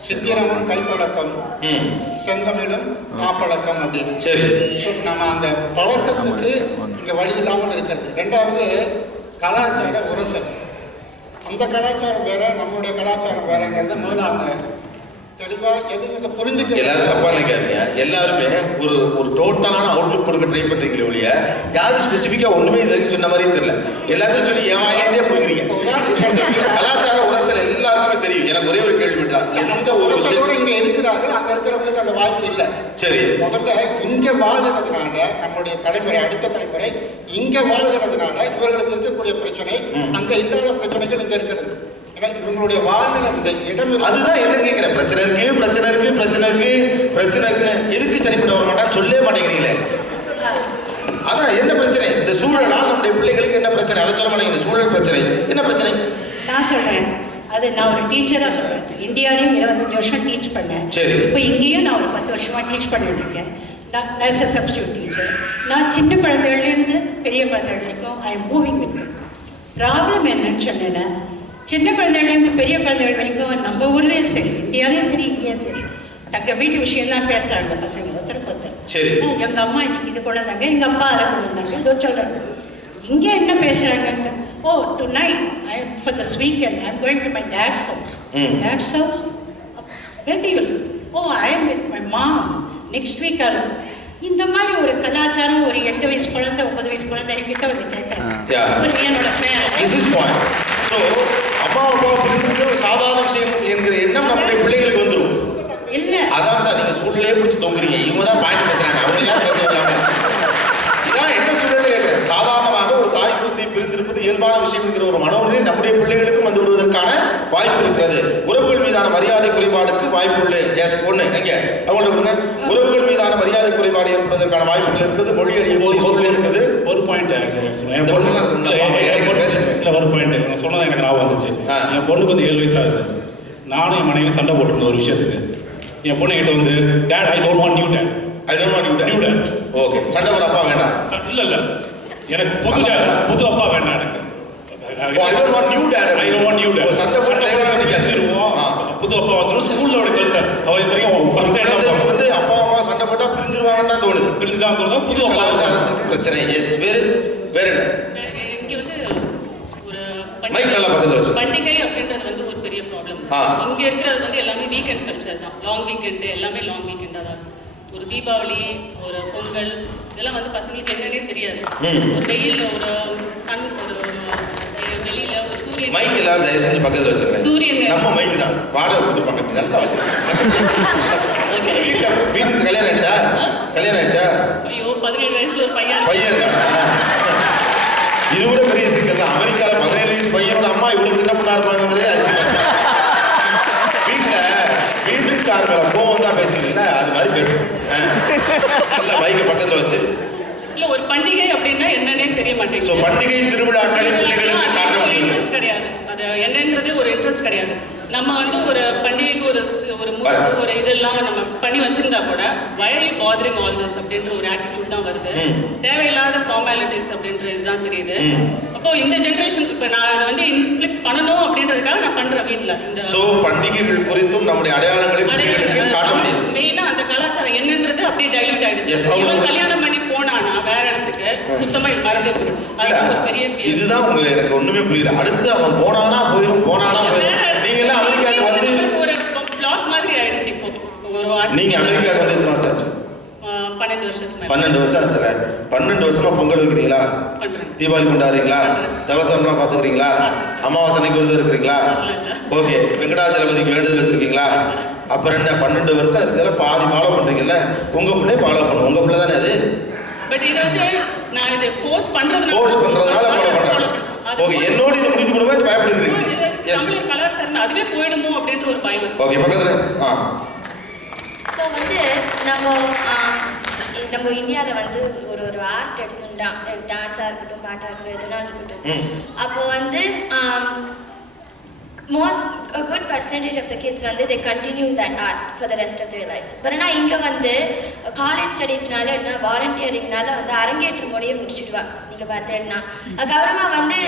சித்திரமும் கைப்பழக்கம், செந்தமிழும் நாப்பழக்கம் அப்படின்னு. சரி, நம்ம அந்த பழக்கத்துக்கு இங்க வழி இல்லாமல் இருக்கிறது. ரெண்டாவது கலாச்சார உரசல். அந்த கலாச்சாரம் வேற, நம்மளுடைய கலாச்சாரம் வேறங்கிறத முதல்ல தெளிவா எது புரிஞ்சுக்க. எல்லாரும் தப்பா நினைக்காதீங்க. எல்லாருமே ஒரு டோட்டலான அவுட்லுக் கொடுக்க ட்ரை பண்றீங்களே ஒழிய யாரும் ஸ்பெசிஃபிக்கா ஒண்ணுமே இது வரைக்கும் சொன்ன மாதிரியும் தெரியல. எல்லாத்தையும் சொல்லி என் வாயிலே கொடுக்குறீங்க. கலாச்சார உரசல் எல்லாருக்குமே தெரியும். எனக்கு ஒரே ஒரு கேள்வி தான், எந்த ஒரு விஷயம் இங்க இருக்கிறார்கள், அங்க இருக்கிறவங்களுக்கு அந்த வாய்ப்பு இல்லை. சரி, முதல்ல இங்க வாழ்கிறதுனால நம்முடைய தலைமுறை, அடுத்த தலைமுறை இங்க வாழ்கிறதுனால இவர்களுக்கு இருக்கக்கூடிய பிரச்சனை அங்க இல்லாத பிரச்சனைகள் இங்க இருக்கிறது. ஏன்னா இவங்க இவங்களுடைய வாழ்வில் அந்த இடம் அதுதான் என்ன கேட்கிறேன். பிரச்சனை இருக்கு எதுக்கு சரிப்பட்டு வர மாட்டான்னு சொல்லவே மாட்டேங்கிறீங்களே. அதான் என்ன பிரச்சனை? இந்த சூழலால் நம்முடைய பிள்ளைகளுக்கு என்ன பிரச்சனை அதை சொல்ல மாட்டேங்குது. சூழல் பிரச்சனை என்ன பிரச்சனை? நான் சொல்றேன், அது நான் ஒரு டீச்சராக சொல்றேன். இந்தியாவிலையும் 25 வருஷம் டீச் பண்ணேன். சரி. இப்போ இங்கேயும் நான் ஒரு 10 வருஷமா டீச் பண்ணிட்டு இருக்கேன். நான் ஆஸ் அ சப்ஸ்டியூட் டீச்சர். நான் சின்ன குழந்தைகள்லேருந்து பெரிய குழந்தைகள் வரைக்கும் I am moving with. Problem என்னன்னு சொன்னேன்னா, சின்ன குழந்தைகள்லேருந்து பெரிய குழந்தைகள் வரைக்கும் நம்ம ஊர்லேயும் சரி, இந்தியாவிலையும் சரி, இங்கேயும் சரி, தங்க வீட்டு விஷயம் தான் பேசுகிறாங்க பசங்க ஒருத்தருக்கு ஒருத்தர். சரி. எங்கள் அம்மா இன்னைக்கு இது கொண்டு வந்தாங்க, எங்கள் அப்பா அதை கொண்டு வந்தாங்க, ஏதோ சொல்கிறாங்க. இங்கே என்ன பேசுகிறாங்க? ஓ, tonight for this weekend I'm going to my dad's house. Dad's house? Where do you live? Oh, I am with my mom. Next week இந்த மாதிரி ஒரு கலாச்சாரம் ஒரு 8 வயசு குழந்தை 9 வயசு குழந்தை என்கிட்ட வந்து கேட்குறேன். என்னோட This is point. So அம்மா அப்பா பிரிந்து ஒரு சாதாரண விஷயம் என்கிற எண்ணம் நம்முடைய பிள்ளைகளுக்கு வந்துடும். இல்ல அதான் சார் நீங்க சூழலே பிடிச்சி தொங்குறீங்க. இவங்க தான் பாயிண்ட் பேசுறாங்க, அவங்க யாரும் பேச விடாம. இதான் என்ன சூழலே கேட்கிறேன். சாதாரணமாக ஒரு தாய் குழந்தை பிரிந்திருப்பது இயல்பான விஷயம் என்கிற ஒரு மனோநிலை நம்முடைய பிள்ளைகளுக்கும் வந்து விடுவதற்கான வாய்ப்பு இருக்கிறது. உறவுகள் மீதான மரியாதை குறைபாடுக்கு வாய்ப்பு உள்ளது. எஸ் ஒண்ணு எங்க அவங்களுக்கு உறவுகள் மீதான மரியாதை குறைபாடு ஏற்படுவதற்கான வாய்ப்புகள் இருக்குது. மொழி அழிய சூழல் இருக்குது. ஒரு பாயிண்ட் ஒரு பாயிண்ட் சொன்னது எனக்கு ஞாபகம் வந்துச்சு. என் பொண்ணுக்கு வந்து 7 வயசு ஆகுது. நானும் என் மனைவி சண்டை போட்டுருந்தோம் ஒரு விஷயத்துக்கு. என் பொண்ணு கிட்ட வந்து date I don't want new date. I don't want new date. Okay, சண்டை ஒரு அப்பா வேண்டாம். இல்ல எனக்கு புது அப்பா வேண்டாம். எனக்கு I don't want new dad. I don't want new dad. சண்டை போட்டுருவோம். புது அப்பா வந்துரும். ஸ்கூலோட கல்ச்சர் அவருக்கு தெரியும். ஃபர்ஸ்ட் டைம் வந்து அப்பா அம்மா சண்டை போட்டா பிரிஞ்சிருவாங்கன்னு தான் தோணுது. பிரிஞ்சுதான் தோணுது. புது அப்பா பிரச்சனை. எஸ் வேற என்ன? இங்க வந்து ஒரு மைக் நல்லா பக்கத்துல வச்சு. பண்டிகை அப்படின்றது வந்து ஒரு பெரிய ப்ராப்ளம். இங்க இருக்கிறது வந்து எல்லாமே வீக்கெண்ட் கல்ச்சர் தான். லாங் வீக்கெண்ட் எல்லாமே லாங் வீக்கெண்டா தான். ஒரு தீபாவளி, ஒரு பொங்கல் இதெல்லாம் வந்து பசங்களுக்கு என்னன்னே தெரியாது. ஒரு வெயில், ஒரு சன், ஒரு வெளியில ஒரு சூரியன். மைக் எல்லாரும் தயவு செஞ்சு பக்கத்துல வச்சுருங்க. சூரியன் நம்ம மைக் தான் வாடகை கொடுத்துருப்பாங்க. நல்லா வீட்டுக்கு கல்யாணம் ஆயிடுச்சா? ஐயோ 17 வயசுல ஒரு பையன் இது கூட பெரிய சிக்கல் தான். அமெரிக்கால 17 வயசு பையனோட அம்மா இவ்வளவு சின்ன பொண்ணா இருப்பாங்க. வீட்டுக்காரங்கள கோவம் தான் பேசுவீங்கல்ல, அது மாதிரி பேசுங்க. நல்ல மைக்க பக்கத்துல வச்சு. இல்ல ஒரு பண்டிகை அப்படின்னா என்னன்னே தெரிய மாட்டேங்குது. சோ பண்டிகை திருவிழாக்கள் பிள்ளைகளுக்கு காட்ட முடியும். இன்ட்ரெஸ்ட் கிடையாது. அது என்னன்றது ஒரு இன்ட்ரெஸ்ட் கிடையாது. நம்ம வந்து ஒரு பண்டிகைக்கு ஒரு இதெல்லாம் நம்ம பண்ணி வச்சிருந்தா கூட why are you bothering all this அப்படின்ற ஒரு ஆட்டிடியூட் தான் வருது. தேவையில்லாத ஃபார்மாலிட்டிஸ் அப்படின்ற இதுதான் தெரியுது. அப்போ இந்த ஜெனரேஷனுக்கு இப்போ நான் அதை வந்து இன்ஃப்ளிக்ட் பண்ணணும் அப்படின்றதுக்காக நான் பண்றேன் வீட்டில். சோ பண்டிகைகள் குறித்தும் நம்முடைய அடையாளங்களை பிள்ளைகளுக்கு காட்ட முடியும். மெயினா அந்த கலாச்சாரம் என்னன்றது அப்படியே டைல்யூட் ஆயிடுச்சு. கல்யாணம் பண்ணி போனானா வேற இடத்துக்கு சுத்தமா மறந்து போயிடும். அது ஒரு பெரிய இதுதான் உங்களுக்கு எனக்கு ஒண்ணுமே புரியல. அடுத்து அவன் போனானா போயிடும். நீங்க எல்லாம் அமெரிக்காவுக்கு வந்து ஒரு பிளாக் மாதிரி ஆயிடுச்சு. இப்போ நீங்க அமெரிக்காவுக்கு வந்து எத்தனை வருஷம் ஆச்சு? 12 வருஷத்துக்கு 12 வருஷம் ஆச்சுல. 12 வருஷமா பொங்கல் வைக்கிறீங்களா? தீபாவளி கொண்டாடுறீங்களா? தவசம்லாம் பாத்துக்கிறீங்களா? அமாவாசை அன்னைக்கு விரதம் இருக்கிறீங்களா? ஓகே, வெங்கடாச்சலபதிக்கு வேண்டுதல் வச்சிருக்கீங்களா? அப்புறம் என்ன 12 வருஷம் இருக்கிறத பாதி ஃபாலோ பண்றீங்கல்ல, உங்க பிள்ளை ஃபாலோ பண்ணும். உங்க பிள்ளை தானே அது. பட் இது வந்து நான் இதை போஸ்ட் பண்றதுனால ஃபாலோ பண்றாங்க. ஓகே, என்னோட இது முடிஞ்சு போடுவேன் பயப்படுகிறீங்க. எஸ், கலாச்சாரம் அதுவே போயிடுமோ அப்படின்ற ஒரு பயம். ஓகே, பக்கத்துல ஸோ வந்து நம்ம இந்தியாவில் வந்து ஒரு ஆர்ட் எடுத்துட்டா, டான்ஸாக இருக்கட்டும், பாட்டாக இருக்கட்டும், எதுனா இருக்கட்டும், அப்போ வந்து a good percentage of the kids வந்து they continue that art for the rest of their lives. but ஆனா இங்க வந்து காலேஜ் ஸ்டடீஸ்னால என்ன வாலண்டியரிங்னால வந்து அரங்கேற்றம் முடிய முடிச்சிடுவா. நீங்க பார்த்தீங்கன்னா அதுக்கப்புறமா வந்து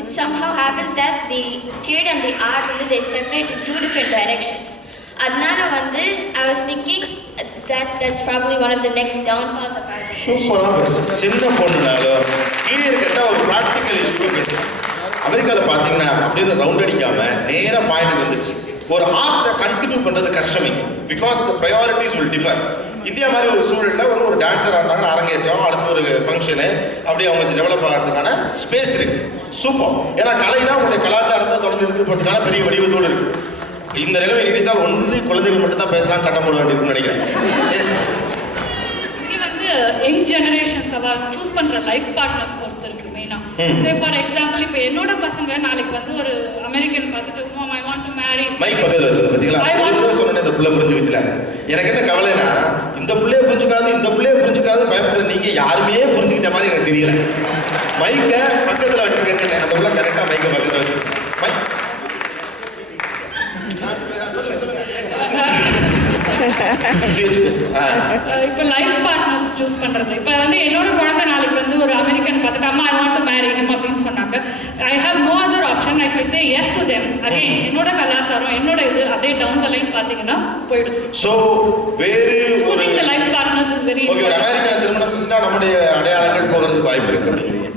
it somehow happens that the kid and the art வந்து they separate in 2 different directions. அதனால வந்து I was thinking that's probably one of the next downfalls of art. சூப்பரா பேசு. சின்ன பொண்ணுனாலும் கிளியர் கட்டா ஒரு பிராக்டிக்கல் இஷ்யூ பேசு. அமெரிக்காவில் பார்த்தீங்கன்னா அப்படின்னு ரவுண்ட் அடிக்காம நேராக பாயிண்ட் வந்துருச்சு. ஒரு ஆர்ட்டை கண்டினியூ பண்ணுறது கஷ்டம் இங்கே. Because the priorities will differ. India மாதிரி ஒரு சூழலில் ஒரு டான்ஸராக இருந்தாங்கன்னா அரங்கேற்றம், அடுத்து ஒரு ஃபங்க்ஷனு, அப்படி அவங்க டெவலப் ஆகிறதுக்கான ஸ்பேஸ் இருக்கு. சூப்பர். ஏன்னா கலை தான் உங்களுடைய கலாச்சாரத்தை தொடர்ந்து எடுத்துட்டு போகிறதுக்கான பெரிய வடிவத்தோடு இருக்கு. இந்த நிலைமை நீடித்தால் ஒன்லி குழந்தைகள் மட்டும் தான் பேசலாம், சட்டம் போட வேண்டியிருக்குன்னு நினைக்கிறேன். எஸ், இங்கே வந்து யங் ஜெனரேஷன்ஸ் மீன்ஸ் அவ சூஸ் பண்ற லைஃப் பார்ட்னர்ஸ் பொறுத்து இருக்கு மெயினா. சே ஃபார் எக்ஸாம்பிள் இப்போ என்னோட பசங்க நாளைக்கு வந்து ஒரு அமெரிக்கன் பார்த்துட்டு mom I want to marry Mike பக்கத்துல வச்சு பாத்தீங்களா ஒரு தடவை சொன்னேன் இந்த புள்ள புரிஞ்சுக்கிச்சுல. எனக்கு என்ன கவலைனா இந்த புள்ளைய புரிஞ்சுக்காது பயப்பட நீங்க யாருமே புரிஞ்சுக்கிட்ட மாதிரி எனக்கு தெரியல. மைக்க பக்கத்துல வச்சுக்கங்க. அந்த புள்ள கரெக்டா மைக்க பக்கத்துல வச்சு இப்போ லைஃப் பார்ட்னர்ஸ் சூஸ் பண்றது. இப்போ வந்து என்னோட குழந்தை நாளைக்கு வந்து ஒரு அமெரிக்கன் பார்த்துட்டு அம்மா I want to marry him அப்படின்னு சொன்னாங்க. I have no other option. I say yes to them. Again என்னோட கலாச்சாரம் என்னோட இது அப்படியே டவுன் த லைன் பார்த்தீங்கன்னா போயிடும். ஸோ வேறு choosing the life partners is very okay. ஒரு அமெரிக்கன் திருமணம் செஞ்சுனா நம்முடைய அடையாளங்கள் போகிறதுக்கு வாய்ப்பு இருக்கு அப்படிங்கிறீங்க.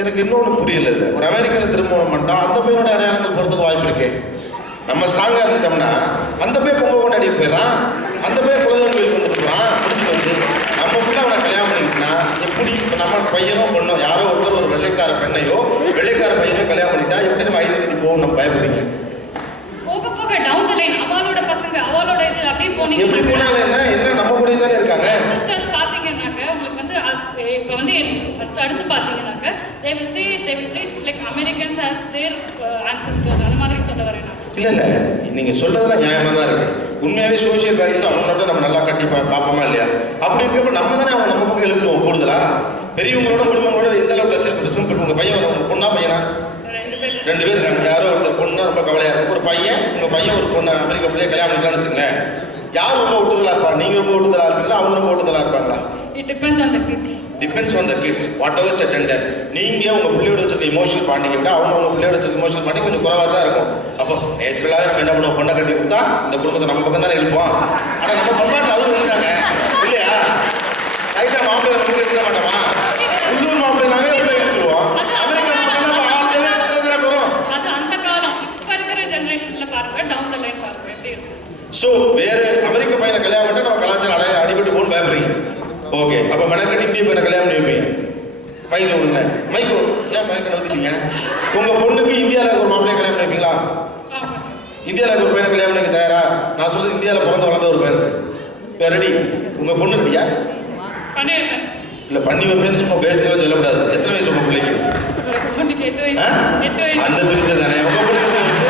எனக்கு இன்னொன்று புரியல. இல்லை ஒரு அமெரிக்கன் திருமணம் பண்ணா அந்த பையனோட அடையாளங்கள் போகிறதுக்கு வாய்ப்பு இருக்கு. நம்ம ஸ்ட்ராங்காக இருந்துட்டோம்னா அந்த பையன் பொங்கல் கொண்டாடிட்டு போயிடறான், அந்த பையன் குலதெய்வம் கோயிலுக்கு வந்துடுறான், முடிஞ்சு போச்சு. நம்ம பிள்ளை அவனை கல்யாணம் பண்ணிக்கிட்டுனா எப்படி இப்போ நம்ம பையனோ பொண்ணோ யாரோ ஒருத்தர் ஒரு வெள்ளைக்கார பெண்ணையோ வெள்ளைக்கார பையனையோ கல்யாணம் பண்ணிட்டா எப்படி நம்ம ஐடென்டிட்டி போகும் நம்ம பயப்படுறீங்க? போக போக டவுன் த லைன் அவளோட பசங்க அவளோட இது அப்படியே போனீங்க. எப்படி போனாலும் என்ன நம்ம கூட தானே இருக்காங்க. சிஸ்டர்ஸ் பார்த்தீங்கன்னாக்க உங்களுக்கு வந்து இப்போ வந்து அடுத்து பார்த்தீங்கன்னாக்க they will say like Americans as their ancestors அந்த மாதிரி சொல்ல வரேன். இல்லை நீங்க சொல்றதெல்லாம் நியாயமா தான் இருக்கு. உண்மையாவே சோசியல் வேல்யூஸ் அவங்களோட நம்ம நல்லா கட்டி பார்ப்போமா இல்லையா? அப்படி இருக்கிறப்ப நம்ம தானே அவங்க நம்ம பக்கம் எழுத்துருவோம் கூடுதலா. பெரியவங்களோட குடும்பங்களோட எந்த அளவுக்கு டச் சிம்பிள். உங்க பையன் உங்க பொண்ணா பையனா? 2 பேர் இருக்காங்க. யாரோ ஒருத்தர் பொண்ணா ரொம்ப கவலையா இருக்கும். ஒரு பையன் உங்க பையன் ஒரு பொண்ணு அமெரிக்கா பிள்ளைய கல்யாணம் பண்ணிக்கலாம்னு வச்சுங்களேன். யார் ரொம்ப ஒட்டுதலா இருப்பாங்க? நீங்க ரொம்ப ஒட்டுதலா இருப்பீங்களா அவங்க ரொம்ப ஒட்டுதலா இருப்பாங்களா? It depends on the kids. Depends on the kids. Whatever said and done. நீங்க உங்க பிள்ளையோட வச்சிருக்க இமோஷனல் பாண்டிங்க விட அவங்க பிள்ளையோட வச்சிருக்க இமோஷனல் பாண்டி கொஞ்சம் குறைவா தான் இருக்கும். அப்போ நேச்சுரலாவே நம்ம என்ன பண்ணுவோம்? பொண்ணை கட்டி கொடுத்தா இந்த குடும்பத்தை நம்ம பக்கம் தானே இருப்போம். ஆனா நம்ம பண்பாட்டு அது ஒண்ணுதாங்க இல்லையா? ரைட்டா மாப்பிள்ளை நமக்கு எடுக்க மாட்டோமா? உள்ளூர் மாப்பிள்ளைனாவே உள்ள எடுத்துருவோம். அமெரிக்கா மாப்பிள்ளை ஆளுநரே எடுத்துறதுல போறோம். அது அந்த காலம். இப்ப இருக்கிற ஜெனரேஷன்ல பாருங்க டவுன் த லைன் பாருங்க எப்படி இருக்கு. சோ வேற அமெரிக்க பையனை கல்யாணம் பண்ணா நம்ம கலாச்சாரம் அடிபட்டு போன்னு பயப்படுறீங்க. ஓகே. அப்ப மெனக்கட்டு இந்திய பையனை கல்யாணம் பண்ணி வைப்பீங்க. மைக்கு ஒண்ணு மைக்கு ஏன் மைக்க நவுத்திட்டீங்க? உங்க பொண்ணுக்கு இந்தியாவில் ஒரு மாப்பிள்ளைய கல்யாணம் பண்ணி வைப்பீங்களா? இந்தியாவில் ஒரு பையனை கல்யாணம் பண்ணி தயாரா? நான் சொல்றது இந்தியாவில் பிறந்து வளர்ந்த ஒரு பையனுக்கு ரெடி. உங்க பொண்ணு ரெடியா? இல்ல பண்ணி வைப்பேன்னு சும்மா பேச்சுக்கெல்லாம் சொல்லக்கூடாது. எத்தனை வயசு உங்க பிள்ளைக்கு? அந்த திருச்சது தானே. உங்க பொண்ணு எத்தனை வயசு?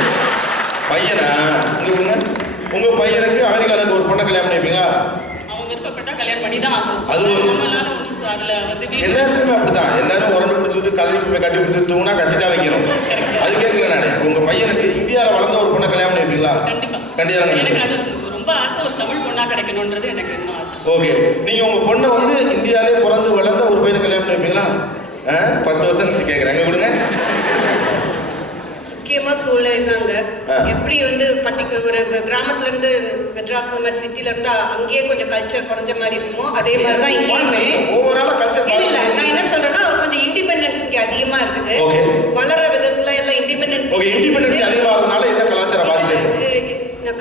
பையனா? உங்க பையனுக்கு அமெரிக்காவுக்கு ஒரு பொண்ணை கல்யாணம் பண்ணி வைப்பீங்களா? அது எல்லா இடத்துலையுமே அப்படிதான். எல்லாரும் உரண்டு பிடிச்சிட்டு கல்வி கட்டி பிடிச்சி தூங்கினா கட்டி தான் வைக்கணும். அது கேட்கல நானே. உங்க பையனுக்கு இந்தியாவில் வளர்ந்த ஒரு பொண்ணை கல்யாணம் பண்ணி வைப்பீங்களா? கண்டிப்பா ரொம்ப ஆசை ஒரு தமிழ் பொண்ணா கிடைக்கணும்ன்றது எனக்கு இன்னும் ஆசை. ஓகே. நீங்க உங்க பொண்ணை வந்து இந்தியாவிலே பிறந்து வளர்ந்த ஒரு பையனை கல்யாணம் பண்ணி வைப்பீங்களா? 10 வருஷம் கழிச்சு கேட்குறேன். எங்க கொடுங்க. முக்கியமா சூழல் இருக்காங்க. எப்படி வந்து ஒரு கிராமத்துல இருந்து மெட்ராஸ் இந்த மாதிரி சிட்டில இருந்தா அங்கேயே கொஞ்சம் கல்ச்சர் குறைஞ்ச மாதிரி இருக்குமோ அதே மாதிரி தான் இங்கேயுமே. ஓவராலா கல்ச்சர் இல்ல நான் என்ன சொல்றேன்னா கொஞ்சம் இண்டிபெண்டன்ஸ் இங்க அதிகமா இருக்குது. வளர விதத்துல எல்லாம் இண்டிபெண்டன்ஸ். ஓகே. இண்டிபெண்டன்ஸ் அதிகமாகிறதுனால என்ன கலாச்சாரம் பாதிப்பு?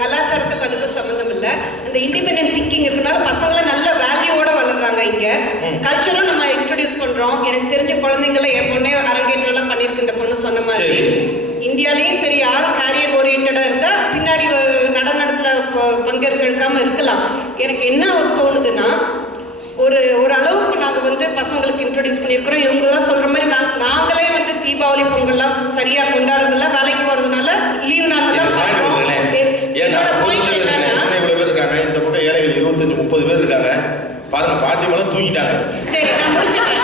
கலாச்சாரத்துக்கு அதுக்கு சம்பந்தம் இல்லை. அந்த இண்டிபெண்டன்ட் திங்கிங் இருக்கனால பசங்களை நல்ல வேல்யூவோட வளர்றாங்க. இங்க கல்ச்சரும் நம்ம இன்ட்ரோடியூஸ் பண்றோம். எனக்கு தெரிஞ்ச குழந்தைங்கள என் பொண்ணே அரங்கேற்றம் எல்லாம் பண்ணிருக்கு இந்த பொண்ணு சொன்ன மாதிரி. இந்தியாலேயும் சரி யாரும் கேரியர் ஓரியன்டா இருந்தா பின்னாடி நடனத்துல பங்கேற்காம இருக்கலாம். எனக்கு என்ன தோணுதுன்னா ஒரு அளவுக்கு நாங்கள் வந்து பசங்களுக்கு இன்ட்ரோடியூஸ் பண்ணியிருக்கிறோம். இவங்க தான் சொல்ற மாதிரி நாங்களே வந்து தீபாவளி பொங்கல்லாம் சரியா கொண்டாடுறதில்ல. வேலைக்கு போறதுனால லீவ் நாள்ல தான் பண்றோம். என்னோட பாயிண்ட் என்னன்னா இவ்வளவு பேர் இருக்காங்க. இந்த பக்கம் ஏழைகள் 25-30 பேர் இருக்காங்க. பாருங்க பாட்டி மேல தூங்கிட்டாங்க. சரி நான் முடிச்சுக்கிறேன்.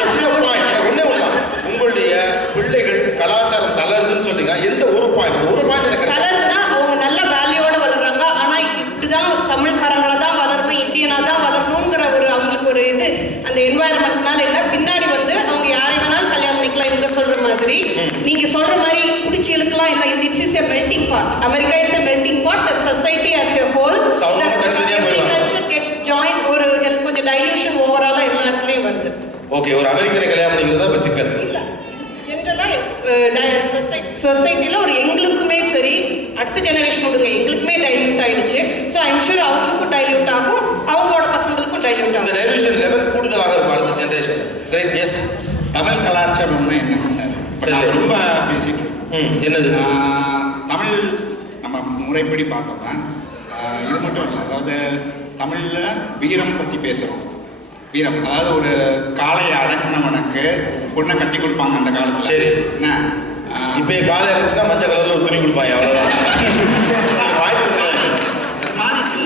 ஒண்ணே ஒண்ணுதான். உங்களுடைய பிள்ளைகள் கலாச்சாரம் தளருதுன்னு சொல்றீங்க. எந்த ஒரு பாயிண்ட் தளருதுன்னா அவங்க நல்ல வேல்யூவோட வளர்றாங்க. ஆனா இப்படிதான் தமிழ்காரங்களா தான் வளரணும், இந்தியனா தான் வளரணுங்கிற ஒரு அவங்களுக்கு ஒரு இது அந்த என்வாயர்மெண்ட்னால இல்ல. பின்னாடி வந்து அவங்க யாரை வேணாலும் கல்யாணம் பண்ணிக்கலாம். இவங்க சொல்ற மாதிரி நீங்க சொல்ற மாதிரி பிடிச்சி இழுக்கலாம். இல்ல this is a melting pot. America is a melting pot. The society as a whole culture gets join. ஒரு கொஞ்சம் டைல்யூஷன் ஓவராலா எல்லா இடத்துலயும் வருது. ஓகே. ஒரு அமெரிக்கனை கல்யாணம் பண்ணிக்கிறதா பேசிக்கல் இல்ல. ஜெனரலா சொசைட்டில ஒரு எங்களுக்குமே சரி அடுத்த ஜெனரேஷன் விடுங்க எங்களுக்குமே டைல்யூட் ஆயிடுச்சு. ஸோ ஐம் ஷூர் அவங்களுக்கும் டைல்யூட் ஆகும், அவங்களோட பசங்களுக்கும் டைல்யூட் ஆகும். இந்த டைல்யூஷன் லெவல் கூடுதலாக இருக்கும் அடுத்த ஜெனரேஷன். கிரேட். எஸ். தமிழ் கலாச்சாரம்னா என்னங்க சார்? இப்போ நான் ரொம்ப பேசிட்டு என்னது தமிழ் நம்ம முறைப்படி பார்த்தோம்னா இது மட்டும் இல்லை. அதாவது தமிழில் வீரம் பற்றி பேசுகிறோம். வீரம். அதாவது ஒரு காளையை அடக்கினவனுக்கு பொண்ணை கட்டி கொடுப்பாங்க அந்த காலத்தில். சரி. என்ன இப்போ காலை இருக்குன்னா மஞ்சள் கலரில் ஒரு துணி கொடுப்பாங்க, அவ்வளோதான்.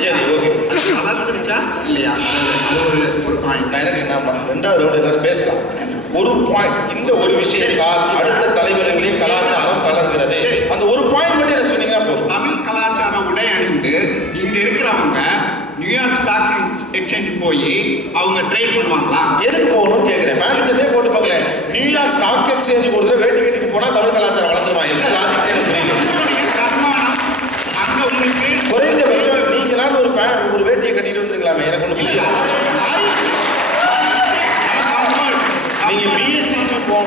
சரி, ஓகே. வளர்ந்துருச்சா இல்லையா? அது ஒரு பாயிண்ட். நான் எனக்கு நம்ம ரெண்டாவது ரவுண்ட் எல்லாரும் பேசலாம். ஒரு பாயிண்ட், இந்த ஒரு விஷயத்தால் அடுத்த தலைமுறைகளின் கலாச்சாரம் தளர்கிறது. அந்த ஒரு பாயிண்ட் மட்டும் எனக்கு சொன்னீங்கன்னா போதும். தமிழ் கலாச்சார உடை அணிந்து இங்க இருக்கிறவங்க நியூயார்க் ஸ்டாக் எக்ஸ்சேஞ்ச் போய் அவங்க ட்ரேட் பண்ணுவாங்களா? எதுக்கு போகணும்னு கேட்குறேன். பேண்ட் ஷர்ட்டே போட்டு பார்க்கல. நியூயார்க் ஸ்டாக் எக்ஸ்சேஞ்ச் ஒரு தடவை வேட்டி கட்டிட்டு போனால் தமிழ் கலாச்சாரம் வளர்ந்துருமா? எந்த லாஜிக் எனக்கு புரியல. அங்க உங்களுக்கு குறைந்தபட்சம் நீங்களாவது ஒரு வேட்டியை கட்டிட்டு வந்துருக்கலாமே, எனக்கு ஒன்று புரியல. நீங்க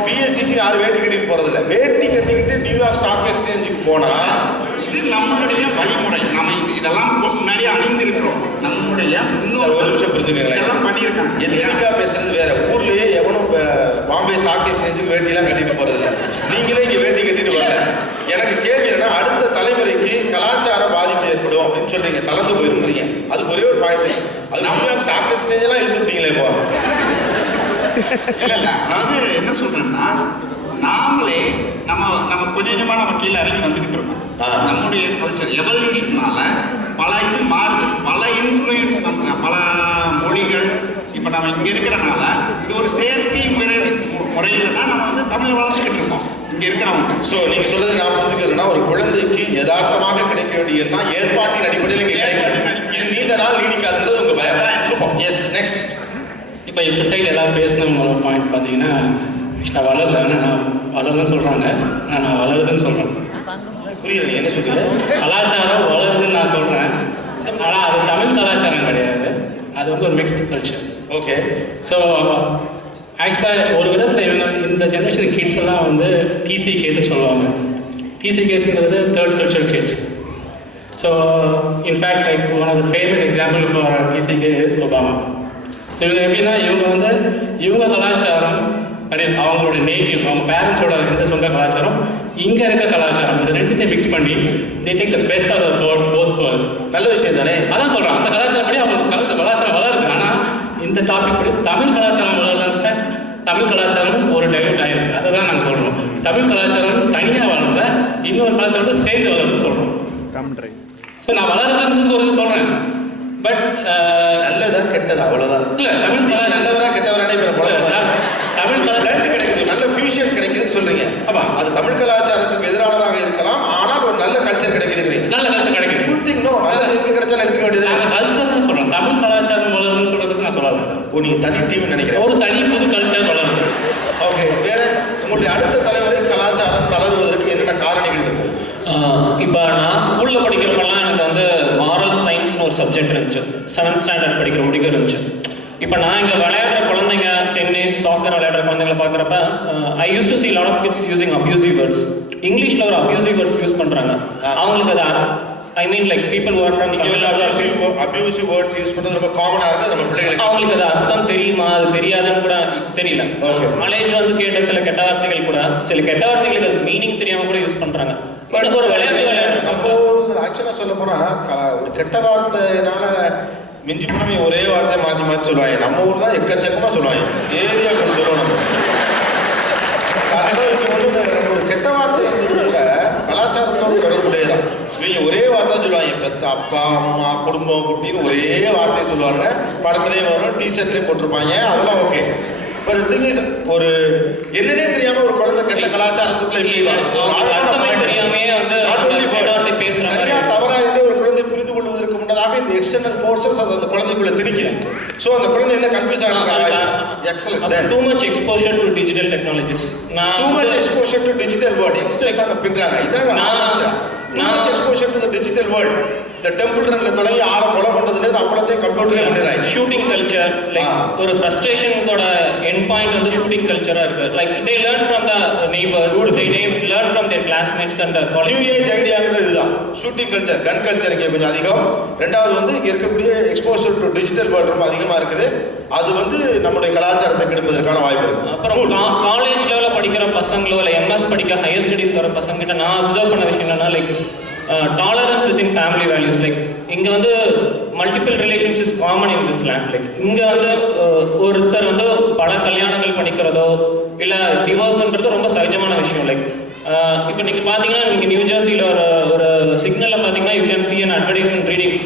பிஎஸ்சிக்கு யாரும் வேட்டி கட்டிட்டு போறதில்ல. வேட்டி கட்டிக்கிட்டு நியூயார்க் ஸ்டாக் எக்ஸ்சேஞ்சுக்கு போனா இது நம்மளுடைய வழிமுறை. நம்ம இதெல்லாம் முன்னாடி அணிந்திருக்கிறோம். நம்முடைய ஒரு நிமிஷம் புரிஞ்சுக்கங்களேன். இதெல்லாம் பண்ணியிருக்காங்க. எத்தனைக்கா பேசுறது வேற. ஊர்லயே எவனும் பாம்பே ஸ்டாக் எக்ஸ்சேஞ்சுக்கு வேட்டிலாம் கட்டிட்டு போறதில்ல. நீங்களே இங்க வேட்டி கட்டிட்டு வரல. எனக்கு கேள்வி என்னன்னா, அடுத்த தலைமுறைக்கு கலாச்சார பாதிப்பு ஏற்படும் அப்படின்னு சொல்றீங்க, தளர்ந்து போயிருக்கிறீங்க. அதுக்கு ஒரே ஒரு பாயிண்ட். அது நியூயார்க் ஸ்டாக் எக்ஸ்சேஞ்ச் எல்லாம் இழுத்துட்டீங்களே இப்போ. இல்ல அதாவது என்ன சொல்றேன்னா, நாமளே நம்ம கொஞ்சம் கொஞ்சமா நம்ம கீழே இறங்கி வந்துகிட்டு இருக்கோம். நம்முடைய கல்ச்சர் எவல்யூஷன்னால பல இது மாறுது. பல இன்ஃப்ளூயன்ஸ் நம்ம பல மொழிகள் இப்போ நம்ம இங்க இருக்கிறனால இது ஒரு செயற்கை முறையில தான் நம்ம வந்து தமிழ் வளர்த்துக்கிட்டு இருக்கோம் இங்க இருக்கிறவங்க. ஸோ நீங்க சொல்றது நான் புரிஞ்சுக்கிறதுனா, ஒரு குழந்தைக்கு யதார்த்தமாக கிடைக்க வேண்டியதுன்னா ஏற்பாட்டின் அடிப்படையில் இங்க கிடைக்கும். இது நீண்ட நாள் நீடிக்காதுன்றது உங்க பயம். சூப்பர். Yes, next. இப்போ இந்த சைடு எல்லாம் பேசின பாயிண்ட் பார்த்தீங்கன்னா, நான் வளரல, நான் வளருதுன்னு சொல்கிறாங்க, நான் வளருதுன்னு சொல்கிறேன். புரியல, நீ என்ன சொல்றீங்க? கலாச்சாரம் வளருதுன்னு நான் சொல்கிறேன், ஆனால் அது தமிழ் கலாச்சாரம் கிடையாது. அது வந்து ஒரு மிக்ஸ்டு கல்ச்சர். ஓகே. ஸோ ஆக்சுவலாக ஒரு விதத்தில் இவங்க இந்த ஜென்ரேஷன் கிட்ஸ் எல்லாம் வந்து டிசி கேஸை சொல்லுவாங்க. டிசி கேஸுங்கிறது third culture kids. So in fact like one of the famous example for TCKs Obama. So இவங்க எப்படின்னா, இவங்க கலாச்சாரம், தட் இஸ் அவங்களோட நேட்டிவ், அவங்க பேரண்ட்ஸோட எந்த சொந்த கலாச்சாரம், இங்கே இருக்க கலாச்சாரம், இது ரெண்டுத்தையும் மிக்ஸ் பண்ணி they take the best out of both worlds. நல்ல விஷயம் தானே. அதான் சொல்கிறேன், அந்த கலாச்சாரம் படி அவங்க கலாச்சாரம் வளருது. ஆனால் இந்த டாபிக் படி தமிழ் கலாச்சாரம் வளர்றதுக்கு தமிழ் கலாச்சாரமும் ஒரு டைவர்ட் ஆயிருக்கு. அதை தான் நாங்கள் சொல்கிறோம். தமிழ் கலாச்சாரம் தனியாக வளரல, இன்னொரு கலாச்சாரத்தை சேர்ந்து வளருதுன்னு சொல்கிறோம். ஸோ நான் வளருதுன்றது ஒரு இது சொல்கிறேன். பட் நல்லதா கெட்டதா அவ்வளவுதான். இல்ல தமிழ் நல்லவரா கெட்டவரானே தமிழ் பிளண்ட் கிடைக்குது, நல்ல ஃபியூஷன் கிடைக்குதுன்னு சொல்றீங்க. அது தமிழ் கலாச்சாரத்துக்கு எதிரானதாக இருக்கலாம், ஆனால் ஒரு நல்ல கல்ச்சர் கிடைக்குதுங்கிறீங்க. நல்ல கல்ச்சர் கிடைக்குது. Good thing. நோ, நல்லது எங்க கிடைச்சாலும் எடுத்துக்க வேண்டியது. நான் கல்ச்சர் தான் சொல்றேன், தமிழ் கலாச்சாரம் வளருதுன்னு சொல்றதுக்கு நான் சொல்லாது. ஓ, நீங்க தனி டீம் நினைக்கிறேன். ஒரு தனி புது கல்ச்சர் வளருது. ஓகே. வேற உங்களுடைய அடுத்த தலைமுறை கலாச்சாரம் தளருவதற்கு என்னென்ன காரணிகள் இருக்கு? இப்போ நான் ஸ்கூலில் படிக்கிறப்பெல்லாம் எனக்கு வந்து மாரல் சயின்ஸ்னு ஒரு சப்ஜெக்ட் இருந்துச்சு. 7th ஸ்டாண்டர்ட் படிக்கிற முடிக்க இருந்துச்சு. இப்போ நான் இங்கே விளையாடுற குழந்தைங்க, டென்னிஸ், சாக்கர் விளையாடுற குழந்தைங்களை பார்க்குறப்ப I use to see lot of kids using abusive words. இங்கிலீஷில் ஒரு அப்யூசிவ் வேர்ட்ஸ் யூஸ் பண்ணுறாங்க. அவங்களுக்கு அது I mean like people who are from abusive words use பண்ணுறது ரொம்ப காமனாக இருக்குது நம்ம பிள்ளைகளுக்கு. அவங்களுக்கு அது அர்த்தம் தெரியுமா, அது தெரியாதுன்னு கூட தெரியல. காலேஜ் வந்து கேட்ட சில கெட்ட வார்த்தைகள் கூட, சில கெட்ட வார்த்தைகளுக்கு அது மீனிங் தெரியாமல் கூட யூஸ் பண்ணுறாங்க. ஒரு விளையாட்டு நம்ம ஆக்சுவலாக சொல்ல போனால் ஒரு கெட்ட வார்த்தையினால மிஞ்சி போனவே ஒரே வார்த்தையை மாற்றி மாற்றி சொல்லுவாங்க. நம்ம ஊர் தான் எக்கச்சக்கமாக சொல்லுவாங்க. ஏரியா கொண்டு சொல்லுவோம். நம்ம ஒரு கெட்ட வார்த்தை கலாச்சாரத்தோடு தொடர்புடையதான். இவங்க ஒரே வார்த்தை சொல்லுவாங்க. பெத்த அப்பா அம்மா குடும்பம் குட்டின்னு ஒரே வார்த்தையை சொல்லுவாங்க. படத்துலையும் வரும், டிஷர்ட்லையும் போட்டிருப்பாங்க. அதெல்லாம் ஓகே. பட் திங் இஸ், ஒரு என்னன்னே தெரியாம ஒரு குழந்தை கெட்ட கலாச்சாரத்துக்குள்ள சரியா தவறா என்று ஒரு குழந்தை புரிந்து கொள்வதற்கு முன்னதாக இந்த எக்ஸ்டர்னல் ஃபோர்ஸஸ் அந்த குழந்தைக்குள்ள திணிக்கிறேன். ஸோ அந்த குழந்தை என்ன கன்ஃபியூஸ் ஆகிறாங்க. Excellent. Too much exposure to digital technologies. Too much exposure to digital world. Youngsters தான் பின்றாங்க. இதாங்க too much exposure to the digital world. இந்த டெம்பிள் ரன்ல தொடங்கி ஆளை கொலை பண்றதுலேருந்து அவ்வளோத்தையும் கம்ப்யூட்டரே பண்ணிடுறாங்க. ஷூட்டிங் கல்ச்சர், லைக் ஒரு ஃப்ரஸ்ட்ரேஷனோட எண்ட் பாயிண்ட் வந்து ஷூட்டிங் கல்ச்சரா இருக்கு. Like they learn from the neighbours, they learn from their classmates and college. New age ஐடியாங்கிறது இதுதான். ஷூட்டிங் கல்ச்சர், கன் கல்ச்சர் இங்கே கொஞ்சம் அதிகம். ரெண்டாவது வந்து இங்கே இருக்கக்கூடிய எக்ஸ்போசர் டு டிஜிட்டல் வேர்ல்ட் ரொம்ப அதிகமாக இருக்குது. அது வந்து நம்முடைய கலாச்சாரத்தை கெடுப்பதற்கான வாய்ப்பு இருக்கு. அப்புறம் காலேஜ் லெவலில் படிக்கிற பசங்களோ இல்லை எம்எஸ் படிக்க ஹையர் ஸ்டடீஸ் வர பசங்கிட்ட நான் அப்சர்வ் பண்ண விஷயம் என்னன்னா, like tolerance within family values. Like இங்கே வந்து multiple relationships common in this land. Like இங்கே வந்து ஒருத்தர் வந்து பல கல்யாணங்கள் பண்ணிக்கிறதோ இல்லை டிவோர்ஸ்ன்றது ரொம்ப சகஜமான விஷயம். லைக் இப்போ நீங்கள் பார்த்தீங்கன்னா நீங்கள் நியூ ஜெர்சியில் ஒரு சிக்னலில் பார்த்தீங்கன்னா you can see an advertisement reading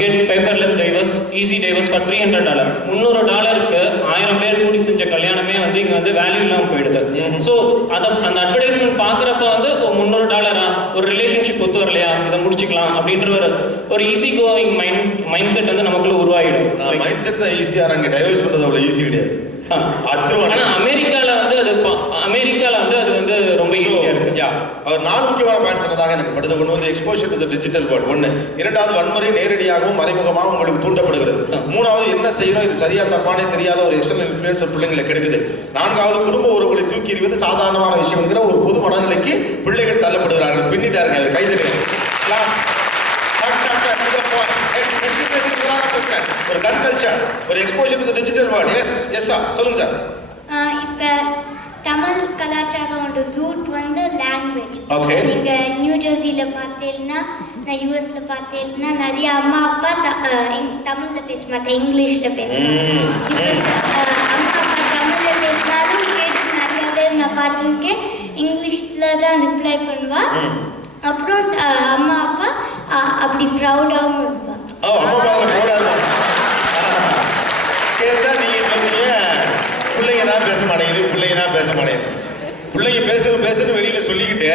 get paperless divorce easy divorce for $300. $300 1000 பேர் கூடி செஞ்ச கல்யாணமே வந்து இங்கே வந்து வேல்யூ இல்லாமல் போயிடுது. ஸோ அந்த அட்வர்டைஸ்மெண்ட் பார்க்குறப்ப வந்து $300 ஒரு ரிலேஷன்ஷிப் ஒத்து வரலையா, இதை முடிச்சுக்கலாம் அப்படின்ற ஒரு ஈஸி கோயிங் மைண்ட் செட் வந்து நமக்குள்ள உருவாகிடும். மைண்ட் செட் தான் ஈஸியாக நாங்கள் டைவர்ஸ் பண்ணுறது அவ்வளோ ஈஸி கிடையாது. ஆனால் அமெரிக்காவில் வந்து அது வந்து ரொம்ப ஈஸியாக இருக்கு. அவர் 4 முக்கியமான பாயிண்ட் சொன்னதாக எனக்கு படுது. ஒன்று வந்து எக்ஸ்போஷர் டு டிஜிட்டல் வேர்ல்ட், ஒன்று. இரண்டாவது வன்முறை நேரடியாகவும் மறைமுகமாகவும் உங்களுக்கு தூண்டப்படுகிறது. மூணாவது என்ன செய்யணும் இது சரியா தப்பானே தெரியாத ஒரு எக்ஸ்டர்னல் இன்ஃப்ளூயன்ஸ் பிள்ளைங்களை கெடுக்குது. நான்காவது குடும்ப உறவுகளை தூக்கி எறிவது சாதாரணமான விஷயம்ங்கிற ஒரு பொது மனநிலைக்கு பிள்ளைகள் தள்ளப்படுகிறார்கள். பின்னிட்டாருங்க அவர் கைது கிளாஸ் ஒரு கன் கல்ச்சர், ஒரு exposure to digital world. Yes sir சொல்லுங்க சார். இப்போ தமிழ் கலாச்சாரோட ரூட் வந்து லாங்குவேஜ். ஓகே. நீங்க நியூ ஜெர்சியில் பார்த்தீங்கன்னா, நான் யூஎஸ்ல பார்த்தீங்கன்னா நிறைய அம்மா அப்பா தமிழ்ல பேச மாட்டேன், இங்கிலீஷ்ல பேசுவாங்க. அம்மா அப்பா தமிழ்ல பேசினாலும் கிட்ஸ் நிறைய பேர் நான் பார்த்துருக்கேன் இங்கிலீஷ்ல தான் ரிப்ளை பண்ணுவா. அப்புறம் அம்மா அப்பா அப்படி ப்ரௌடாகவும் இருப்பாங்க. பிள்ளைங்க தான் பேச மாட்டேங்குது, பிள்ளைங்க தான் பேச மாட்டேங்குது. பிள்ளைங்க பேசுன்னு வெளியில சொல்லிக்கிட்டு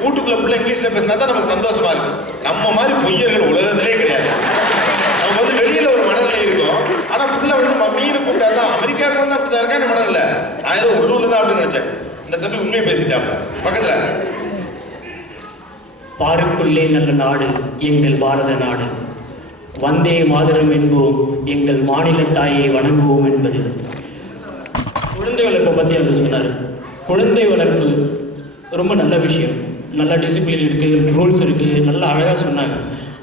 வீட்டுக்குள்ள பிள்ளை இங்கிலீஷ்ல பேசினா தான் நமக்கு சந்தோஷமா இருக்கு. நம்ம மாதிரி பொய்யர்கள் உலகத்திலே கிடையாது. நம்ம வந்து வெளியில ஒரு மனநிலை இருக்கும், ஆனா பிள்ளை வந்து மம்மின்னு கூப்பிட்டா அமெரிக்காவுக்கு வந்து அப்படிதான் இருக்கா மனநிலை. நான் ஏதோ உள்ளூர்ல தான் அப்படின்னு நினைச்சேன். இந்த தம்பி உண்மையை பேசிட்டாப்ல பக்கத்துல. பாருக்குள்ளே நல்ல நாடு எங்கள் பாரத நாடு, வந்தே மாதரம் என்போம் எங்கள் மாநில தாயை வணங்குவோம் என்பது. குழந்தை வளர்ப்பை பற்றி அவர் சொன்னார். குழந்தை வளர்ப்பு ரொம்ப நல்ல விஷயம், நல்ல டிசிப்ளின் இருக்குது, ரூல்ஸ் இருக்குது, நல்லா அழகாக சொன்னாங்க.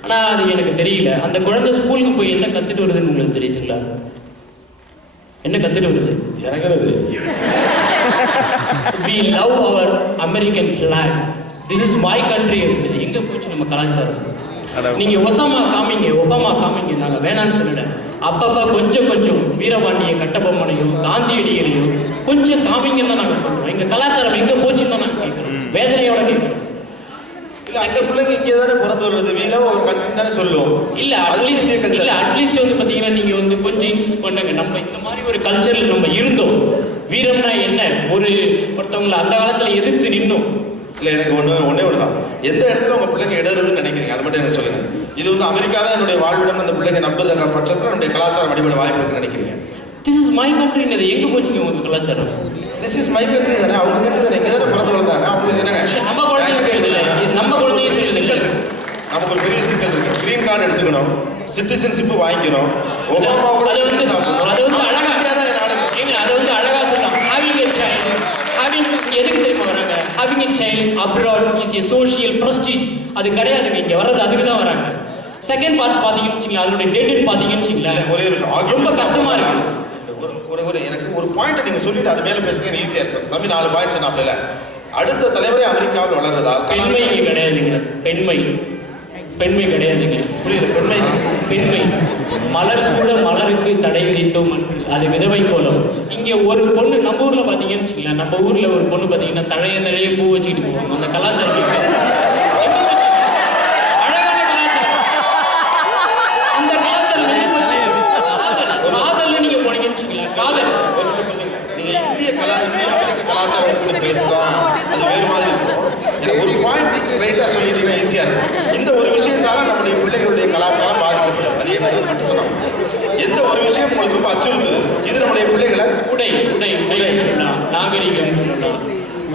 ஆனால் அது எனக்கு தெரியல. அந்த குழந்தை ஸ்கூலுக்கு போய் என்ன கற்றுட்டு வருதுன்னு உங்களுக்கு தெரியுதுங்களா? என்ன கற்றுட்டு வருது? எனக்கு we love our American flag, this is my country அப்படிது. எங்கே போச்சு நம்ம கலாச்சாரம்? நீங்கள் ஒபாமா காமிங்க, நாங்கள் வேணான்னு சொல்லலை. அப்பப்போ கொஞ்சம் வீரபாண்டிய கட்டபொம்மனையும் காந்தியடிகளையும் கொஞ்சம் காமிங்கன்னு தான் நாங்கள் சொல்கிறோம். எங்கள் கலாச்சாரம் எங்கே போச்சுன்னு தான் நாங்கள் கேட்குறோம், வேதனையோட கேட்குறோம். அந்த பிள்ளைங்க இங்கே தானே பிறந்து வருது, வீல ஒரு கண்ட்ரி தானே சொல்லுவோம். இல்லை அட்லீஸ்ட் வந்து பார்த்தீங்கன்னா நீங்கள் வந்து கொஞ்சம் இன்சிஸ்ட் பண்ணுங்க. நம்ம இந்த மாதிரி ஒரு கல்ச்சரில் நம்ம இருந்தோம். வீரம்னா என்ன, ஒருத்தவங்களை அந்த காலத்தில் எதிர்த்து நின்னோம். இல்லை எனக்கு ஒன்றே தான், எந்த இடத்துல உங்கள் பிள்ளைங்க இடருதுன்னு நினைக்கிறீங்க அதை மட்டும் எனக்கு சொல்லுங்கள். இது வந்து அமெரிக்கா தான் என்னுடைய வாழ்விடம், அந்த பிள்ளைங்க நம்புற பட்சத்தில் என்னுடைய கலாச்சாரம் அடிப்படை வாய்ப்பு இருக்குன்னு நினைக்கிறீங்க. திஸ் இஸ் மை கண்ட்ரின்னு எங்கே போச்சுங்க உங்கள் கலாச்சாரம்? திஸ் இஸ் மை கண்ட்ரி தானே, அவங்க கண்ட்ரி தானே, இங்கே தானே பிறந்து வளர்ந்தாங்க. அவங்க என்னங்க நம்ம குழந்தைங்க நமக்கு ஒரு பெரிய சிக்கல் இருக்கு. கிரீன் கார்டு எடுத்துக்கணும், சிட்டிசன்ஷிப் வாங்கிக்கணும், ஒபாமா கூட எதுக்கு தெரியுமா வராங்க? having a child abroad is a social prestige. அது கிடையாதுங்க, இங்கே வர்றது அதுக்கு தான் வராங்க. செகண்ட் பார்ட் பார்த்தீங்கன்னு வச்சுங்களேன், அதனுடைய டேட் பார்த்தீங்கன்னு வச்சுங்களேன், ஒரே நிமிஷம் ரொம்ப கஷ்டமா இருக்கு. எனக்கு ஒரு பாயிண்ட் நீங்கள் சொல்லிட்டு அது மேலே பேசுறது ஈஸியாக இருக்கும். தம்பி 4 பாயிண்ட் சொன்னாப்ல, அடுத்த தலைவரே அமெரிக்காவில் வளர்றதா? பெண்மை இங்கே கிடையாதுங்க, பெண்மை கிடையாதுங்க. புரியுது? பெண்மை மலர் சூழ மலருக்கு தடை விதித்தோம், அது விதவை கோலம். இங்கே ஒரு பொண்ணு நம்ம ஊரில் பார்த்தீங்கன்னு வச்சுக்கலாம், நம்ம ஊரில் ஒரு பொண்ணு பார்த்தீங்கன்னா தழைய பூ வச்சுக்கிட்டு போவாங்க. அந்த கலாச்சாரம் அழகான கலாச்சாரம். அந்த கலாச்சாரம் காதல்ல நீங்கள் போனீங்கன்னு வச்சுக்கலாம், காதல் நீங்கள் இந்திய கலாச்சாரம் பேசலாம், அது வேறு மாதிரி இருக்கும். எனக்கு ஒரு பாயிண்ட் ஸ்ட்ரைட்டாக சொல்லிட்டீங்கன்னா ஈஸியாக இருக்கும். இந்த ஒரு விஷயத்தால நம்முடைய பிள்ளைகளுடைய கலாச்சாரம் பாதிக்கப்படும். அது என்ன மட்டும் சொன்னாங்க. எந்த ஒரு விஷயம் உங்களுக்கு ரொம்ப அச்சுறுத்துது, இது நம்முடைய பிள்ளைகளை உடை சொல்லலாம், நாகரிகம் சொல்லலாம்.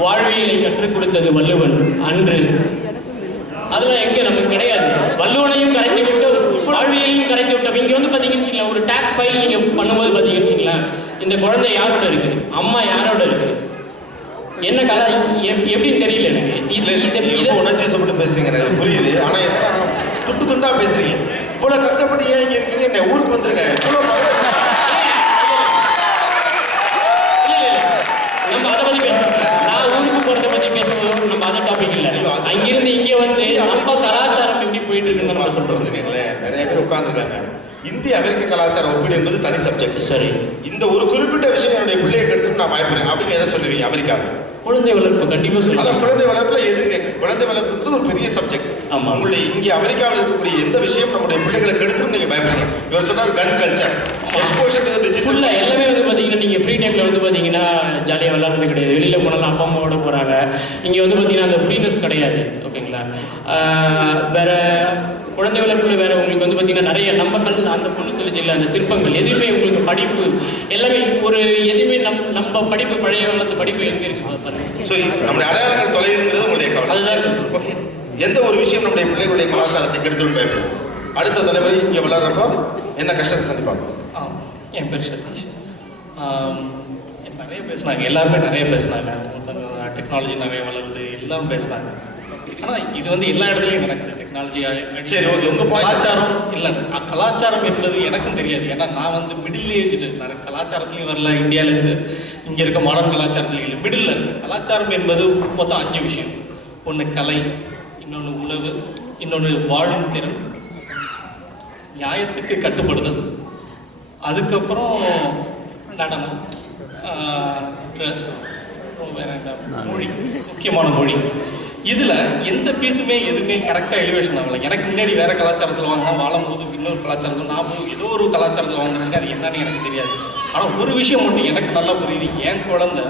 வாழ்வியலை கற்றுக் கொடுத்தது வள்ளுவன் அன்று. அதெல்லாம் எங்கே நமக்கு கிடையாது. வள்ளுவனையும் கரைத்து விட்டு வாழ்வியலையும் கரைத்து விட்டோம். இங்கே வந்து பார்த்தீங்கன்னு வச்சுங்களேன், ஒரு டாக்ஸ் ஃபைல் நீங்கள் பண்ணும்போது பார்த்தீங்கன்னு வச்சுங்களேன், இந்த குழந்தை யாரோட இருக்கு, அம்மா யாரோட இருக்கு, என்ன கலா எப்படின்னு தெரியல எனக்கு. இதை உணர்ச்சி மட்டும் பேசுறீங்க, எனக்கு புரியுது. ஆனால் என்ன துட்டு துண்டா பேசுறீங்க. இவ்வளோ கஷ்டப்பட்டு ஏன் இங்கே இருக்கீங்க, என்ன ஊருக்கு வந்துருங்க. நம்ம அதை பற்றி பேசுறோம். நான் ஊருக்கு போகிறத பற்றி பேசும்போது நம்ம அதை டாபிக் இல்லை. அங்கிருந்து இங்கே வந்து நம்ம உட்கார்ந்துருக்காங்க. இந்திய அமெரிக்க கலாச்சார ஒப்பீடு என்பது தனி சப்ஜெக்ட். சரி. இந்த ஒரு குறிப்பிட்ட விஷயம் என்னுடைய பிள்ளையை எடுத்துட்டு நான் பயப்படுறேன் அப்படின்னு எதை சொல்லுவீங்க? அமெரிக்காவில் குழந்தை வளர்ப்பு கண்டிப்பாக சொல்லுங்க. அதான் குழந்தை வளர்ப்புல எதுங்க? குழந்தை வளர்ப்புன்றது ஒரு பெரிய சப்ஜெக்ட். ஆமா. உங்களுடைய இங்கே அமெரிக்காவில் இருக்கக்கூடிய எந்த விஷயம் நம்முடைய பிள்ளைகளுக்கு எடுத்துட்டு நீங்க பயப்படுறீங்க? இவர் சொன்னார் கன் கல்ச்சர், எக்ஸ்போஷர் டு டிஜிட்டல். ஃபுல்லாக எல்லாமே வந்து பார்த்தீங்கன்னா நீங்கள் ஃப்ரீ டைமில் வந்து பார்த்தீங்கன்னா ஜாலியாக விளாட்றது கிடையாது. வெளியில் போனாலும் அப்பா அம்மாவோட போகிறாங்க. இங்கே வந்து பார்த்தீங்கன்னா அந்த ஃப்ரீனஸ் கிடையாது. ஓகேங்களா? வேறு குழந்தை வளர்ப்புல வேறு உங்களுக்கு வந்து பார்த்தீங்கன்னா நிறைய நம்பங்கள், அந்த பொண்ணு தொழிற்சியில் அந்த திருப்பங்கள் எதுவுமே உங்களுக்கு படிப்பு எல்லாமே ஒரு எதுவுமே நம்ம படிப்பு பழைய காலத்து படிப்பு எங்கே இருக்கு பாருங்க. ஸோ நம்முடைய அடையாளங்கள் தொலைதுங்கிறது உங்களுடைய கவலை. அதுதான் எந்த ஒரு விஷயம் நம்முடைய பிள்ளைகளுடைய கலாச்சாரத்தை கெடுத்துன்னு பயப்படும். அடுத்த தலைமுறை இங்கே வளர்றப்போ என்ன கஷ்டத்தை சந்திப்பாங்க? என் பேர் சதீஷ். நிறைய பேசினாங்க, எல்லாருமே நிறைய பேசினாங்க. டெக்னாலஜி நிறைய வளருது எல்லாம் பேசினாங்க. ஆனால் இது வந்து எல்லா இடத்துலையும் நடக்குது. டெக்னாலஜி சரி, கலாச்சாரம் இல்லை, கலாச்சாரம் என்பது எனக்கும் தெரியாது. ஏன்னா நான் வந்து மிடில் ஏஜ்டு, நிறைய கலாச்சாரத்துலையும் வரல, இந்தியாவிலேருந்து இங்கே இருக்க மாடர்ன் கலாச்சாரத்துலையும் இல்லை, மிடில் இருக்கு. கலாச்சாரம் என்பது மொத்தம் 5 விஷயம். ஒன்று கலை, இன்னொன்று உணவு, இன்னொன்று வாழும் திறன், நியாயத்துக்கு கட்டுப்படுதல், அதுக்கப்புறம் நடனம், ட்ரெஸ், வேற என்ன மொழி, முக்கியமான மொழி. இதில் எந்த பீஸுமே எதுவுமே கரெக்டாக எலிவேஷன் ஆகலை. எனக்கு முன்னாடி வேறு கலாச்சாரத்தில் வாங்கினா வாழும்போது இன்னொரு கலாச்சாரத்தில் நான் ஏதோ ஒரு கலாச்சாரத்தில் வாங்கினேன், அது என்னன்னு எனக்கு தெரியாது. ஆனால் ஒரு விஷயம் மட்டும் எனக்கு நல்லா புரியுது. என் குழந்தை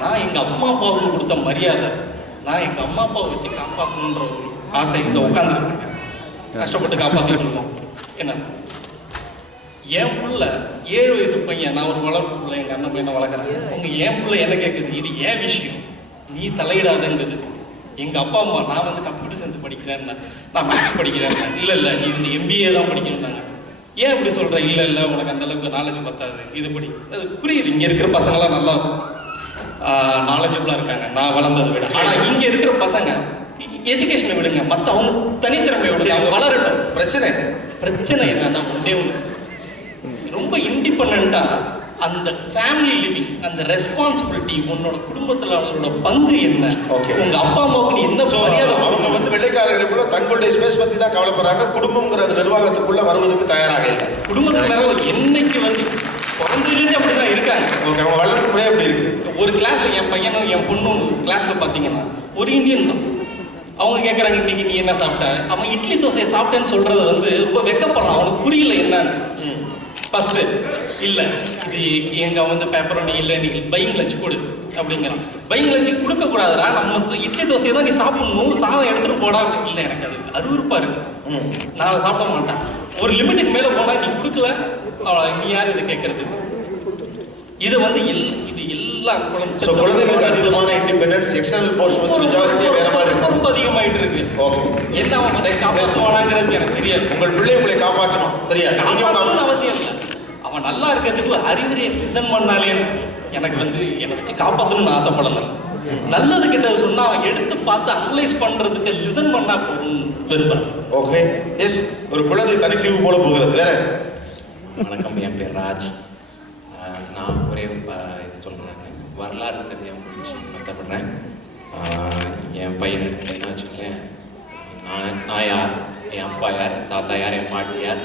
நான் எங்கள் அம்மா அப்பாவுக்கு கொடுத்த மரியாதை, நான் எங்கள் அம்மா அப்பாவை வச்சு காப்பாற்றணுன்ற ஒரு ஆசை இந்த உட்காந்துருக்கேன். கஷ்டப்பட்டு காப்பாற்றிக்கணும். என்ன என் பிள்ளை 7 வயசு பையன், நான் ஒரு வளர்ப்பு பிள்ளை, எங்கள் அண்ணன் பையனை வளர்க்குறேன். உங்கள் என் பிள்ளை என்ன கேட்குது, இது ஏன் விஷயம், நீ தலையிடாதங்குது. எங்கள் அப்பா அம்மா நான் வந்து கம்ப்யூட்டர் சயின்ஸ் படிக்கிறேன்னா, நான் மேக்ஸ் படிக்கிறேன்னா, இல்லை நீ வந்து MBA தான் படிக்கணும்னாங்க. ஏன் இப்படி சொல்கிறேன்? இல்லை உனக்கு அந்தளவுக்கு நாலேஜ் பத்தாது, இது படி. அது புரியுது, இங்கே இருக்கிற பசங்களாம் நல்லா நாலேஜபுளாக இருக்காங்க நான் வளர்ந்ததை விட. ஆனால் இங்கே இருக்கிற பசங்க எஜுகேஷனை விடுங்க, மற்ற அவங்க தனித்திறமையோட அவங்க வளரட்டும். பிரச்சனை என்னன்னா ஒன்றே ஒன்று, ரொம்ப இண்டிபெண்ட்டாக அந்த ஃபேமிலி லிவிங், அந்த ரெஸ்பான்சிபிலிட்டி, உன்னோட குடும்பத்தில் அவங்களோட பங்கு என்ன, உங்க அப்பா அம்மாவுக்கு நீ என்ன மரியாதை. அவங்க வந்து வெள்ளைக்காரர்கள் கூட தங்களுடைய ஸ்பேஸ் பற்றி தான் கவலைப்படுறாங்க. குடும்பங்கிற நிர்வாகத்துக்குள்ள வருவதற்கு தயாராக இல்லை. குடும்பத்தில் என்னைக்கு வந்து பிறந்ததுலேருந்து அப்படி தான் இருக்காங்க. ஓகே, அவங்க வளர்ப்பு முறை அப்படி இருக்கு. ஒரு கிளாஸில் என் பையனும் என் பொண்ணும் கிளாஸில் பார்த்தீங்கன்னா ஒரு இந்தியன் தான். அவங்க கேட்குறாங்க இன்னைக்கு நீ என்ன சாப்பிட்ட, அவன் இட்லி தோசையை சாப்பிட்டேன்னு சொல்கிறத வந்து ரொம்ப வெக்கப்படுறான். அவனுக்கு புரியல என்னன்னு. ஃபஸ்ட்டு இல்லை இது எங்கள் வந்து பேப்பரோனி இல்லை, இன்னைக்கு பையிங் லஞ்ச் கொடு அப்படிங்கிறான். பையிங் லஞ்சு கொடுக்கக்கூடாதுடா, நம்ம இட்லி தோசையை தான் நீ சாப்பிடணும், சாதம் எடுத்துகிட்டு போடா. இல்லை எனக்கு அது அருவருப்பாக இருக்குது, நான் அதை சாப்பிட மாட்டேன். ஒரு லிமிட்டுக்கு மேலே போனால் நீ கொடுக்கல, நீ யார் இது கேட்கறது? இது வந்து இது எல்லா குழந்தைகளுக்கு அதிகமான இண்டிபெண்டன்ஸ், எக்ஸ்டர்னல் ஃபோர்ஸ் வந்து மெஜாரிட்டியாக வேற மாதிரி இருக்கு, ரொம்ப அதிகமாயிட்டு இருக்கு. ஓகே, என்ன அவன் காப்பாற்றுவானாங்கிறது எனக்கு தெரியாது. உங்கள் பிள்ளை உங்களை காப்பாற்றணும் தெரியாது, காப்பாற்றணும்னு அவசியம் இல்லை. அவன் நல்லா இருக்கிறதுக்கு ஒரு அறிவுரையை லிசன் பண்ணாலே எனக்கு வந்து என்னை வச்சு காப்பாற்றணும்னு ஆசைப்படலை. நல்லது கிட்டது சொன்னா அவன் எடுத்து பார்த்து அனலைஸ் பண்றதுக்கு லிசன் பண்ணா போதும் விரும்புறேன். ஓகே, எஸ், ஒரு குழந்தை தனித்தீவு போல போகிறது. வேற வணக்கம், என் பேர் ராஜ். நான் ஒரே இது சொல்கிறேன், வரலாறு தெரியாம வருத்தப்படுறேன். என் பையன் என்ன வச்சுக்கலேன், நான் யார், என் அப்பா யார், தாத்தா யார், என் பாட்டி யார்,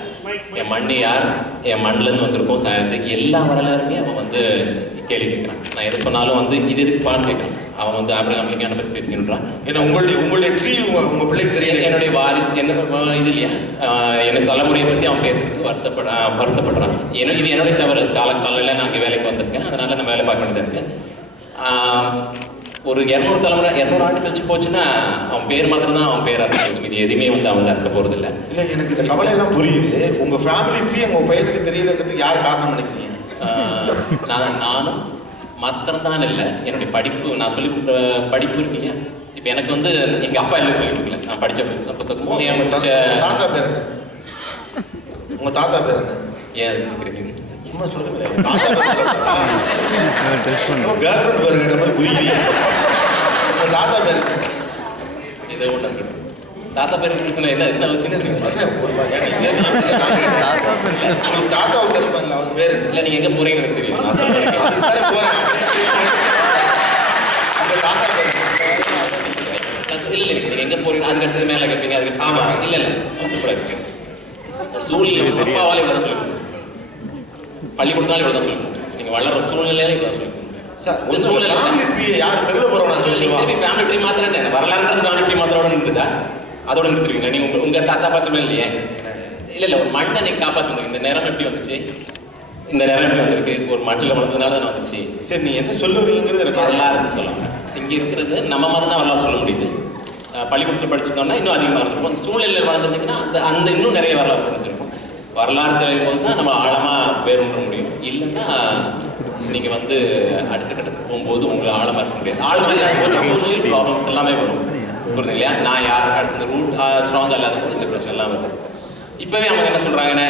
என் மண்ணு யார், என் மண்ணிலேருந்து வந்திருக்கோம் சாயத்துக்கு எல்லா வரலாறுமே அவன் வந்து கேள்வி கேட்குறான். நான் எது சொன்னாலும் வந்து இது எதுக்கு பான்னு கேட்குறான். அவன் வந்து ஆப்ரகாம் லிங்கனை பற்றி பேசிக்கின்றான். ஏன்னா உங்களுடைய ட்ரீ உங்கள் பிள்ளைக்கு தெரியல. என்னுடைய வாரிசு என்ன இது இல்லையா, எனக்கு தலைமுறையை பற்றி அவன் பேசுறதுக்கு வருத்தப்படுறான். ஏன்னா இது என்னுடைய தவறு. காலையில் நான் இங்கே வேலைக்கு வந்திருக்கேன், அதனால் நான் வேலை பார்க்க வேண்டியதாக இருக்கேன். ஒரு 200 தலைமுறை 200 ஆண்டு கழிச்சு போச்சுன்னா அவன் பேர் மாத்திரம் தான் அவன் பேராக இருக்கும். இது எதுவுமே வந்து அவன் இருக்க போகிறது இல்லை. இல்லை, எனக்கு இந்த கவலையெல்லாம் புரியுது. உங்கள் ஃபேமிலி ட்ரீ உங்கள் பையனுக்கு தெரியலங்கிறது யார் காரணம் நினைக்கிறீங்க? நானும் மாத்திரம் தான் இல்லை, என்னுடைய படிப்பு, நான் சொல்லி கொடுக்குற படிப்பு இருக்கு இல்லையா. இப்போ எனக்கு வந்து எங்கள் அப்பா எல்லாம் சொல்லி கொடுக்கல, நான் படித்த புத்தகமும். தாத்தா பேர் என்ன? உங்கள் தாத்தா பேர் என்ன? ஏன் இருக்கிறீங்க? சும்மா சொல்லுங்க. தாத்தா கேர்ள்ஃப்ரெண்ட் பேர் கேட்ட மாதிரி புரியுது. உங்கள் தாத்தா பேர் இதை ஒன்று தாத்தா பேர் இருக்கணும், என்ன அவசியம் இருக்கு? தாத்தாவுக்கு தெரியும், அவர் பேர் இல்லை, நீங்கள் எங்கே போகிறீங்க எனக்கு தெரியும். நான் சொல்கிறேன் இல்லை, நீங்கள் எங்கே போகிறீங்க அதுக்கு அடுத்தது மேலே கேட்பீங்க. அதுக்கு ஆமாம், இல்லை சூப்பராக இருக்கு. ஒரு சூழ்நிலை அப்பாவால் இவ்வளோ தான் சொல்லி பள்ளிக்கூடத்தாலும் இவ்வளோ தான் சொல்லி நீங்கள் வளர சூழ்நிலையில இவ்வளோ சொல்லி ஃபேமிலி ட்ரீ மாத்திரம் வரலாறுன்றது ஃபேமிலி ட்ரீ மாத்திரோட நின்றுதா அதோட நிறுத்துருவீங்க நீங்கள் உங்கள் தாத்தா பார்த்துமே இல்லையே இல்லை ஒரு மண்ணை நீங்கள் காப்பாற்றுங்க. இந்த நேரம் எப்படி வந்துச்சு, இந்த நேரம் எப்படி வந்திருக்கு, ஒரு மண்ணில் வளர்ந்ததுனால தானே வந்துச்சு. சரி நீ என்ன சொல்லுவீங்கிறது வரலாறுன்னு சொல்லலாம். இங்கே இருக்கிறது நம்ம மாதிரி தான் வரலாறு சொல்ல முடியுது. பள்ளிக்கூடத்தில் படிச்சிருந்தோம்னா இன்னும் அதிகமாக இருந்திருக்கும். சூழ்நிலையில் வளர்ந்துருந்துச்சுன்னா அந்த இன்னும் நிறைய வரலாறு இருந்திருக்கும். வரலாறு தெரியும் போது தான் நம்ம ஆழமாக வேறுன்ற முடியும். இல்லைன்னா நீங்கள் வந்து அடுத்த கட்டத்துக்கு போகும்போது உங்களுக்கு ஆழமாக இருக்க முடியாது. ஆழமாக போது சோஷியல் ப்ராப்ளம்ஸ் எல்லாமே வரும். புரியுது இல்லையா? நான் யார் அடுத்த ரூட் ஸ்ட்ராங்காக இல்லாத போது இந்த பிரச்சனை எல்லாம் வருது. இப்போவே அவங்க என்ன சொல்கிறாங்கண்ணே,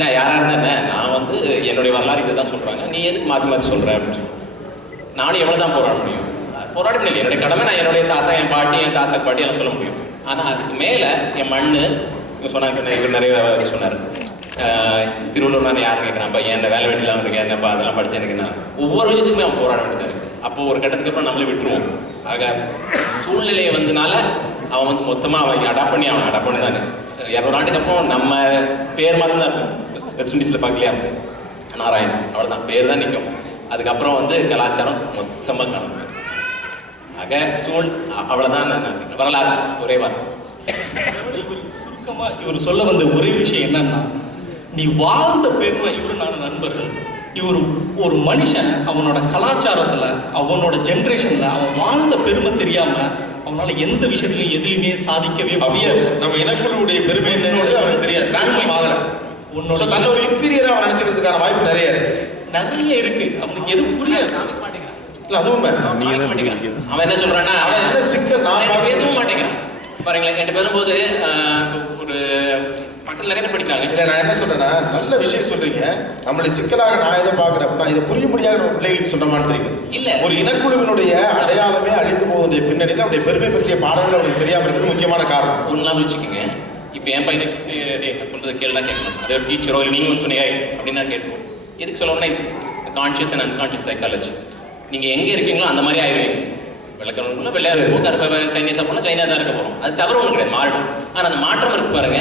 நான் யாராக இருந்தேன்னே நான் வந்து என்னுடைய வரலாறு இதை தான் சொல்கிறாங்க, நீ எதுக்கு மாற்றி மாற்றி சொல்கிற அப்படின்னு சொல்லி நானும் எவ்வளோ தான் போராட முடியும்? போராட முடியல. என்னுடைய கடமை நான் என்னுடைய தாத்தா என் பாட்டி என் தாத்தா பாட்டி எல்லாம் சொல்ல முடியும். ஆனால் அதுக்கு மேலே என் மண் சொன்னாங்க. இவர் நிறைய சொன்னார், திருவள்ளூர் நான் யாரும் கேட்குறான்ப்பா, என் வேலை வெட்டிலாம் இருக்கேன் என்னப்பா அதெல்லாம் படித்தேன் எனக்கு நான் ஒவ்வொரு விஷயத்துக்குமே அவன் போராட வேண்டியதாக இருக்குது. அப்போது ஒரு கட்டத்துக்கு அப்புறம் நம்மளே விட்டுருவோம். ஆக சூழ்நிலையை வந்தனால அவன் வந்து மொத்தமாக அவன் அடாப்ட் பண்ணி தானே 200 ஆண்டுக்கு அப்புறம் நம்ம பேர் மாதிரி தான் இருக்கும். வெஸ்ட் இண்டீஸில் பார்க்கலையா நாராயண், அவ்வளோதான் பேர் தான் நிற்கும். அதுக்கப்புறம் வந்து கலாச்சாரம் மொத்தமாக காணும். ஆக அவ்வளோதான் வரலாறு ஒரே வாரம். சுருக்கமாக இவர் சொல்ல வந்த ஒரே விஷயம் என்னன்னா, நீ வாழ்ந்த பெருமை, இவரு நான் நண்பர்கள், இவர் ஒரு மனுஷன் அவனோட கலாச்சாரத்தில் அவனோட ஜென்ரேஷனில் அவன் வாழ்ந்த பெருமை தெரியாமல் அவனால எந்த விஷயத்துலையும் எதுலையுமே சாதிக்கவே முடியாது. நம்ம இனக்குழுவுடைய பெருமை என்னங்கிறது அவனுக்கு தெரியாது. டிரான்ஸ்ஃபார்ம் ஆகலை. உன்னோட தன்னை ஒரு இன்ஃபீரியராக அவன் நினச்சிக்கிறதுக்கான வாய்ப்பு நிறைய இருக்கு. அவனுக்கு எதுவும் புரியாது. இல்லை அது உண்மை. அவன் என்ன சொல்கிறான்னா, அவன் என்ன சிக்கல் நான் பேசவும் மாட்டேங்கிறான் பாருங்களேன். என்கிட்ட பேசும்போது ஒரு பக்கத்தில் நிறைய படிக்கிறாங்க. இல்லை நான் என்ன சொல்கிறேன்னா, நல்ல விஷயம் சொல்கிறீங்க. நம்மளை சிக்கலாக நான் எதை பார்க்குறேன் அப்படின்னா, இதை புரியும்படியாக நம்ம பிள்ளைகளுக்கு சொன்ன மாதிரி இல்லை. ஒரு இனக்குழுவினுடைய அடையாளமே அழிந்து போவதுடைய பின்னணியில் அவருடைய பெருமை பற்றிய பாடங்கள் அவருக்கு தெரியாமல் இருக்கிறது முக்கியமான காரணம். ஒன்றாம் வச்சுக்கோங்க. இப்போ என் பையனுக்கு என்ன சொல்கிறது கேள்வி கேட்கணும். அதே ஒரு டீச்சரோ இல்லை நீங்கள் வந்து சொன்னீங்க அப்படின்னு நான் கேட்போம். எதுக்கு சொல்லணும்னா கான்ஷியஸ் அண்ட் அன்கான்ஷியஸ் சைக்காலஜி. நீங்கள் எங்கே இருக்கீங்களோ அந்த மாதிரி ஆயிடுவீங்க. வெள்ளக்காரனுக்குள்ள வெள்ளையா இருக்கும், கருப்பை சைனீஸாக போனால் சைனா தான் இருக்க போகிறோம். அது தவிர ஒன்று கிடையாது, மாறும். ஆனால் அந்த மாற்றம் இருக்கு பாருங்க,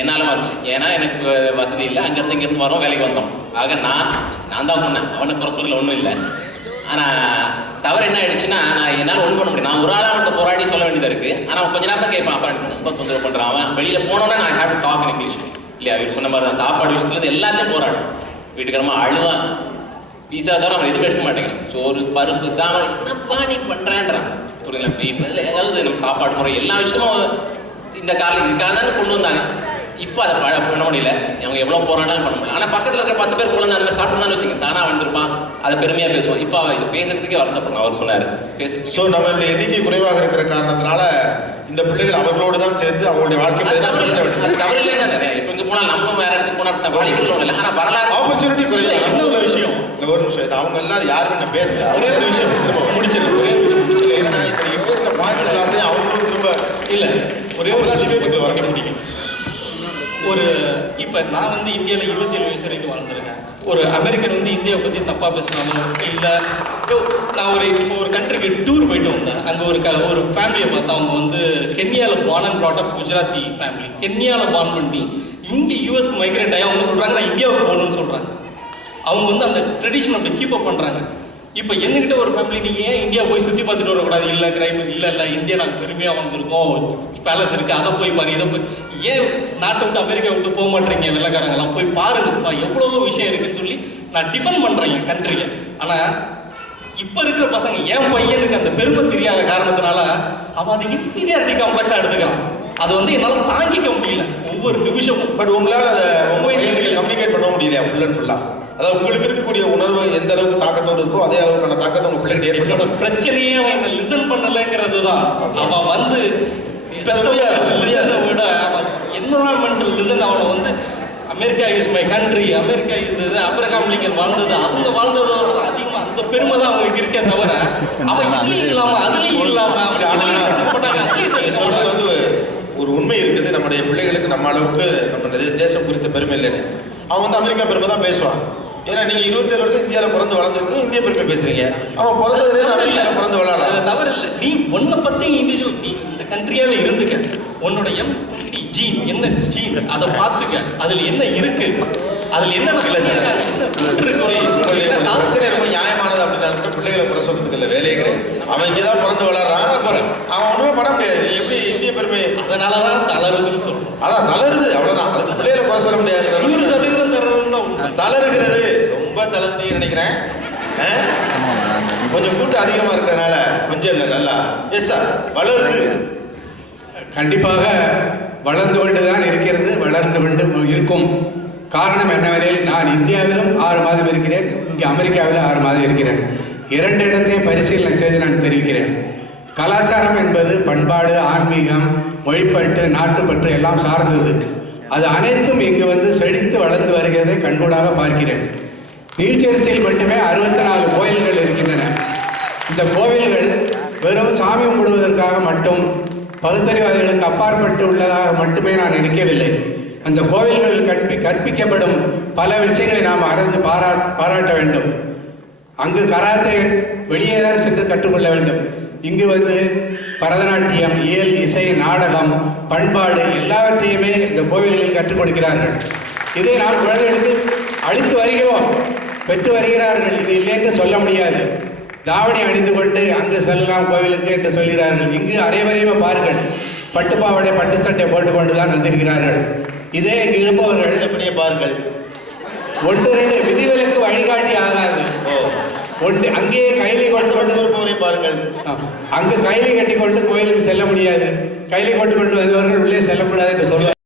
என்னால் வந்துச்சு. ஏன்னா எனக்கு வசதி இல்லை, அங்கேருந்து இங்கேருந்து வரோம், வேலைக்கு வந்தோம். ஆக நான் தான் பண்ணேன், அவனுக்கு குறை சொல்ல ஒன்றும் இல்லை. ஆனால் தவறு என்ன ஆயிடுச்சுன்னா, நான் என்னால் ஒன்றும் பண்ண முடியும். நான் ஒரு ஆளாக அவன்கிட்ட போராடி சொல்ல வேண்டியதாக இருக்குது. ஆனால் அவன் கொஞ்ச நேரம் தான் கேட்பான், அப்பா எனக்கு ரொம்ப தொந்தரவு பண்ணுறான். அவன் வெளியில் போனோன்னா நான் have to talk in English இல்லையா? அவர் சொன்ன மாதிரி தான் சாப்பாடு விஷயத்துல எல்லாத்தையும் போராடும். வீட்டுக்காரமா அழுவான், பீஸா தவிர அவன் எதுவுமே எடுக்க மாட்டேங்கிறான். ஸோ ஒரு பருப்பு சாம்பார் என்னப்பா நீ பண்ணுறான்றான். புரியல? இல்லை ஏதாவது நம்ம சாப்பாடு முறை எல்லா விஷயமும் இந்த காலம் இதுக்காக தானே கொண்டு வந்தாங்க. இப்போ அதை பண்ண முடியல. அவங்க எவ்வளோ போராடாலும் பண்ண முடியல. ஆனால் பக்கத்தில் இருக்கிற 10 பேர் குழந்தை அந்த மாதிரி சாப்பிட்டு வச்சுங்க, தானா வந்திருப்பான், அதை பெருமையாக பேசுவோம். இப்போ அவன் இது பேசுறதுக்கே வருத்தப்படணும். அவர் சொன்னார் ஸோ நம்மளுடைய எண்ணிக்கை குறைவாக இருக்கிற காரணத்தினால இந்த பிள்ளைகள் அவர்களோடு தான் சேர்ந்து அவங்களுடைய வாழ்க்கை தவறு இல்லை தான் நிறைய. இப்போ இங்கே போனால் நம்மளும் வேற இடத்துக்கு போனால் படிக்கணும் இல்லை. ஆனால் வரலாறு ஆப்பர்ச்சுனிட்டி குறைவு. இன்னொரு விஷயம் ஒரு நிமிஷம், இது அவங்க எல்லாரும் யாருமே நான் பேசல. ஒரே ஒரு விஷயம் திரும்ப முடிச்சிருக்கு. ஒரே ஒரு விஷயம் முடிச்சிருக்கு. ஏன்னா இப்போ நீங்கள் பேசுகிற பாயிண்ட் எல்லாத்தையும் அவங்களும் திரும்ப இல்லை ஒரே ஒரு தான் டிபேட்டுக்கு வர முடியும். ஒரு இப்போ நான் வந்து இந்தியாவில் 27 வயசு வரைக்கும் வாழ்ந்துருக்கேன். ஒரு அமெரிக்கன் வந்து இந்தியாவை பற்றி தப்பாக பேசினாலும் இல்லை, நான் இப்போ ஒரு கண்ட்ரிக்கு டூர் போயிட்டு வந்தேன். அங்கே ஒரு ஃபேமிலியை பார்த்தா, அவங்க வந்து கென்யாவில் born and brought up Gujarati family. கென்யாவில் பார்ன் பண்ணி இங்கே யூஎஸ்க்கு மைக்ரேட் ஆகி அவங்க சொல்கிறாங்க நான் இந்தியாவுக்கு போகணும்னு சொல்கிறாங்க. அவங்க வந்து அந்த ட்ரெடிஷன் அப்படி கீப் அப் பண்ணுறாங்க. இப்போ என்கிட்ட ஒரு ஃபேமிலி, நீங்கள் ஏன் இந்தியா போய் சுற்றி பார்த்துட்டு வரக்கூடாது? இல்லை கிரைம் இல்லை இந்தியா நாங்கள் பெருமையாக வந்திருக்கோம், பேலஸ் இருக்குது, அதை போய் பாரு, இதை போய் ஏன் நாட்டை விட்டு அமெரிக்கா விட்டு போக மாட்டேறீங்க? வெள்ளைக்காரங்கெல்லாம் போய் பாருங்கப்பா, எவ்வளவோ விஷயம் இருக்குன்னு சொல்லி நான் டிஃபெண்ட் பண்ணுறேன் என் கண்ட்ரியை. ஆனால் இப்போ இருக்கிற பசங்க, என் பையனுக்கு அந்த பெருமை தெரியாத காரணத்தினால அவன் அது இன்ஃபீரியாரிட்டி காம்ப்ளெக்ஸாக எடுத்துக்கிறான். அது வந்து என்னால் தாங்கிக்க முடியல ஒவ்வொரு நிமிஷமும். பட் உங்களால் அதை கம்யூனிகேட் பண்ண முடியலையா ஃபுல் அண்ட் ஃபுல்லாக? அதாவது உங்களுக்கு இருக்கக்கூடிய உணர்வு எந்த அளவுக்கு தாக்கத்தோடு இருக்கோ அதே அளவுக்கான தாக்கத்தை உங்க பிள்ளைகிட்ட ஏற்படும். பிரச்சனையே அவன் என்ன லிசன் பண்ணலைங்கிறது தான். அவன் வந்து விட என்விரான்மெண்டல் லிசன், அவனை வந்து America is my country, America is Abraham Lincoln வாழ்ந்தது, அவங்க வாழ்ந்ததோட அதிகமாக அந்த பெருமை தான் அவங்களுக்கு இருக்கே தவிர அவன் இதுலையும் இல்லாமல் அதுலேயும் இல்லாமல் சொல்றது வந்து ஒரு உண்மை இருக்குது. நம்முடைய பிள்ளைகளுக்கு நம்ம அளவுக்கு நம்ம தேசம் குறித்த பெருமை இல்லைன்னு அவன் வந்து அமெரிக்கா பெருமை தான் பேசுவான். ஏன்னா நீங்க 27 வருஷம் இந்தியாவில் பிறந்து வளர்ந்துருக்கணும், இந்திய பெருமை பேசுறீங்க. அவன் பிறந்ததுலேருந்து அமெரிக்காவில் பிறந்து வளர்றான். தவறு இல்லை. நீ உன்னை பற்றி இண்டிவிஜுவல், நீ இந்த கண்ட்ரியாவே இருந்துக்க. உன்னோட M20 ஜீன் என்ன ஜீன் அதை பார்த்துக்க அதுல என்ன இருக்கு அதுல என்ன இல்ல சார் பிரச்சனை ரொம்ப நியாயமானது அப்படின்னா பிள்ளைகளை குறை சொல்றதுக்கு இல்லை வேலையே கிடையாது. அவன் இங்கதான் பிறந்து வளர்றான், அவன் ஒண்ணுமே பண்ண முடியாது. எப்படி இந்திய பெருமை அதனாலதான் தளருதுன்னு சொல்றோம். அதான் தளருது, அவ்வளவுதான். அதுக்கு பிள்ளைகளை குறை சொல்ல முடியாது. 100% தளருகிறது, ரொம்ப தளர்ந்து நினைக்கிறேன். கொஞ்சம் கூட்டம் அதிகமா இருக்கிறதுனால கொஞ்சம் இல்லை நல்லா. எஸ் சார், வளருது. கண்டிப்பாக வளர்ந்து கொண்டு தான் இருக்கிறது, வளர்ந்து கொண்டு இருக்கும். காரணம் என்னவெனில் நான் இந்தியாவிலும் 6 மாதம் இருக்கிறேன், இங்கே அமெரிக்காவிலும் 6 மாதம் இருக்கிறேன். 2 இடத்தையும் பரிசீலனை செய்து நான் தெரிவிக்கிறேன். கலாச்சாரம் என்பது பண்பாடு, ஆன்மீகம், மொழிப்பற்று, நாட்டுப்பற்று எல்லாம் சார்ந்தது. அது அனைத்தும் இங்கு வந்து செழித்து வளர்ந்து வருகிறதை கண்கூடாக பார்க்கிறேன். நியூஜெர்சியில் மட்டுமே 64 கோயில்கள் இருக்கின்றன. இந்த கோவில்கள் வெறும் சாமி கும்பிடுவதற்காக மட்டும் பகுத்தறிவாதிகளுக்கு அப்பாற்பட்டு உள்ளதாக மட்டுமே நான் நினைக்கவில்லை. அந்த கோவில்களில் கற்பிக்கப்படும் பல விஷயங்களை நாம் அறிந்து பாராட்ட வேண்டும். அங்கு கராத்தே வெளியே தான் சென்று கற்றுக்கொள்ள வேண்டும். இங்கு வந்து பரதநாட்டியம், இயல், இசை, நாடகம், பண்பாடு எல்லாவற்றையுமே இந்த கோவில்களில் கற்றுக் கொடுக்கிறார்கள். இதை நாம் குழந்தைகளுக்கு அளித்து வருகிறோம், பெற்று வருகிறார்கள். இது இல்லை என்று சொல்ல முடியாது. தாவணி அணிந்து கொண்டு அங்கு செல்லலாம் கோவிலுக்கு என்று சொல்கிறார்கள். இங்கு அனைவரையும் பாருங்கள், பட்டுப்பாவடை பட்டு சட்டை போட்டுக்கொண்டு தான் வந்திருக்கிறார்கள். இதே இங்கு இருப்பவர்கள் எப்படியே பாருங்கள், 1-2 விதிவிலக்கு வழிகாட்டி ஆகாது. அங்கேயே கைலி கொண்டு பாருங்கள், அங்கு கைலி கட்டி கொண்டு கோயிலுக்கு செல்ல முடியாது. கைலி கொண்டு வந்தவர்கள் உள்ளே செல்லக்கூடாது என்று சொல்ல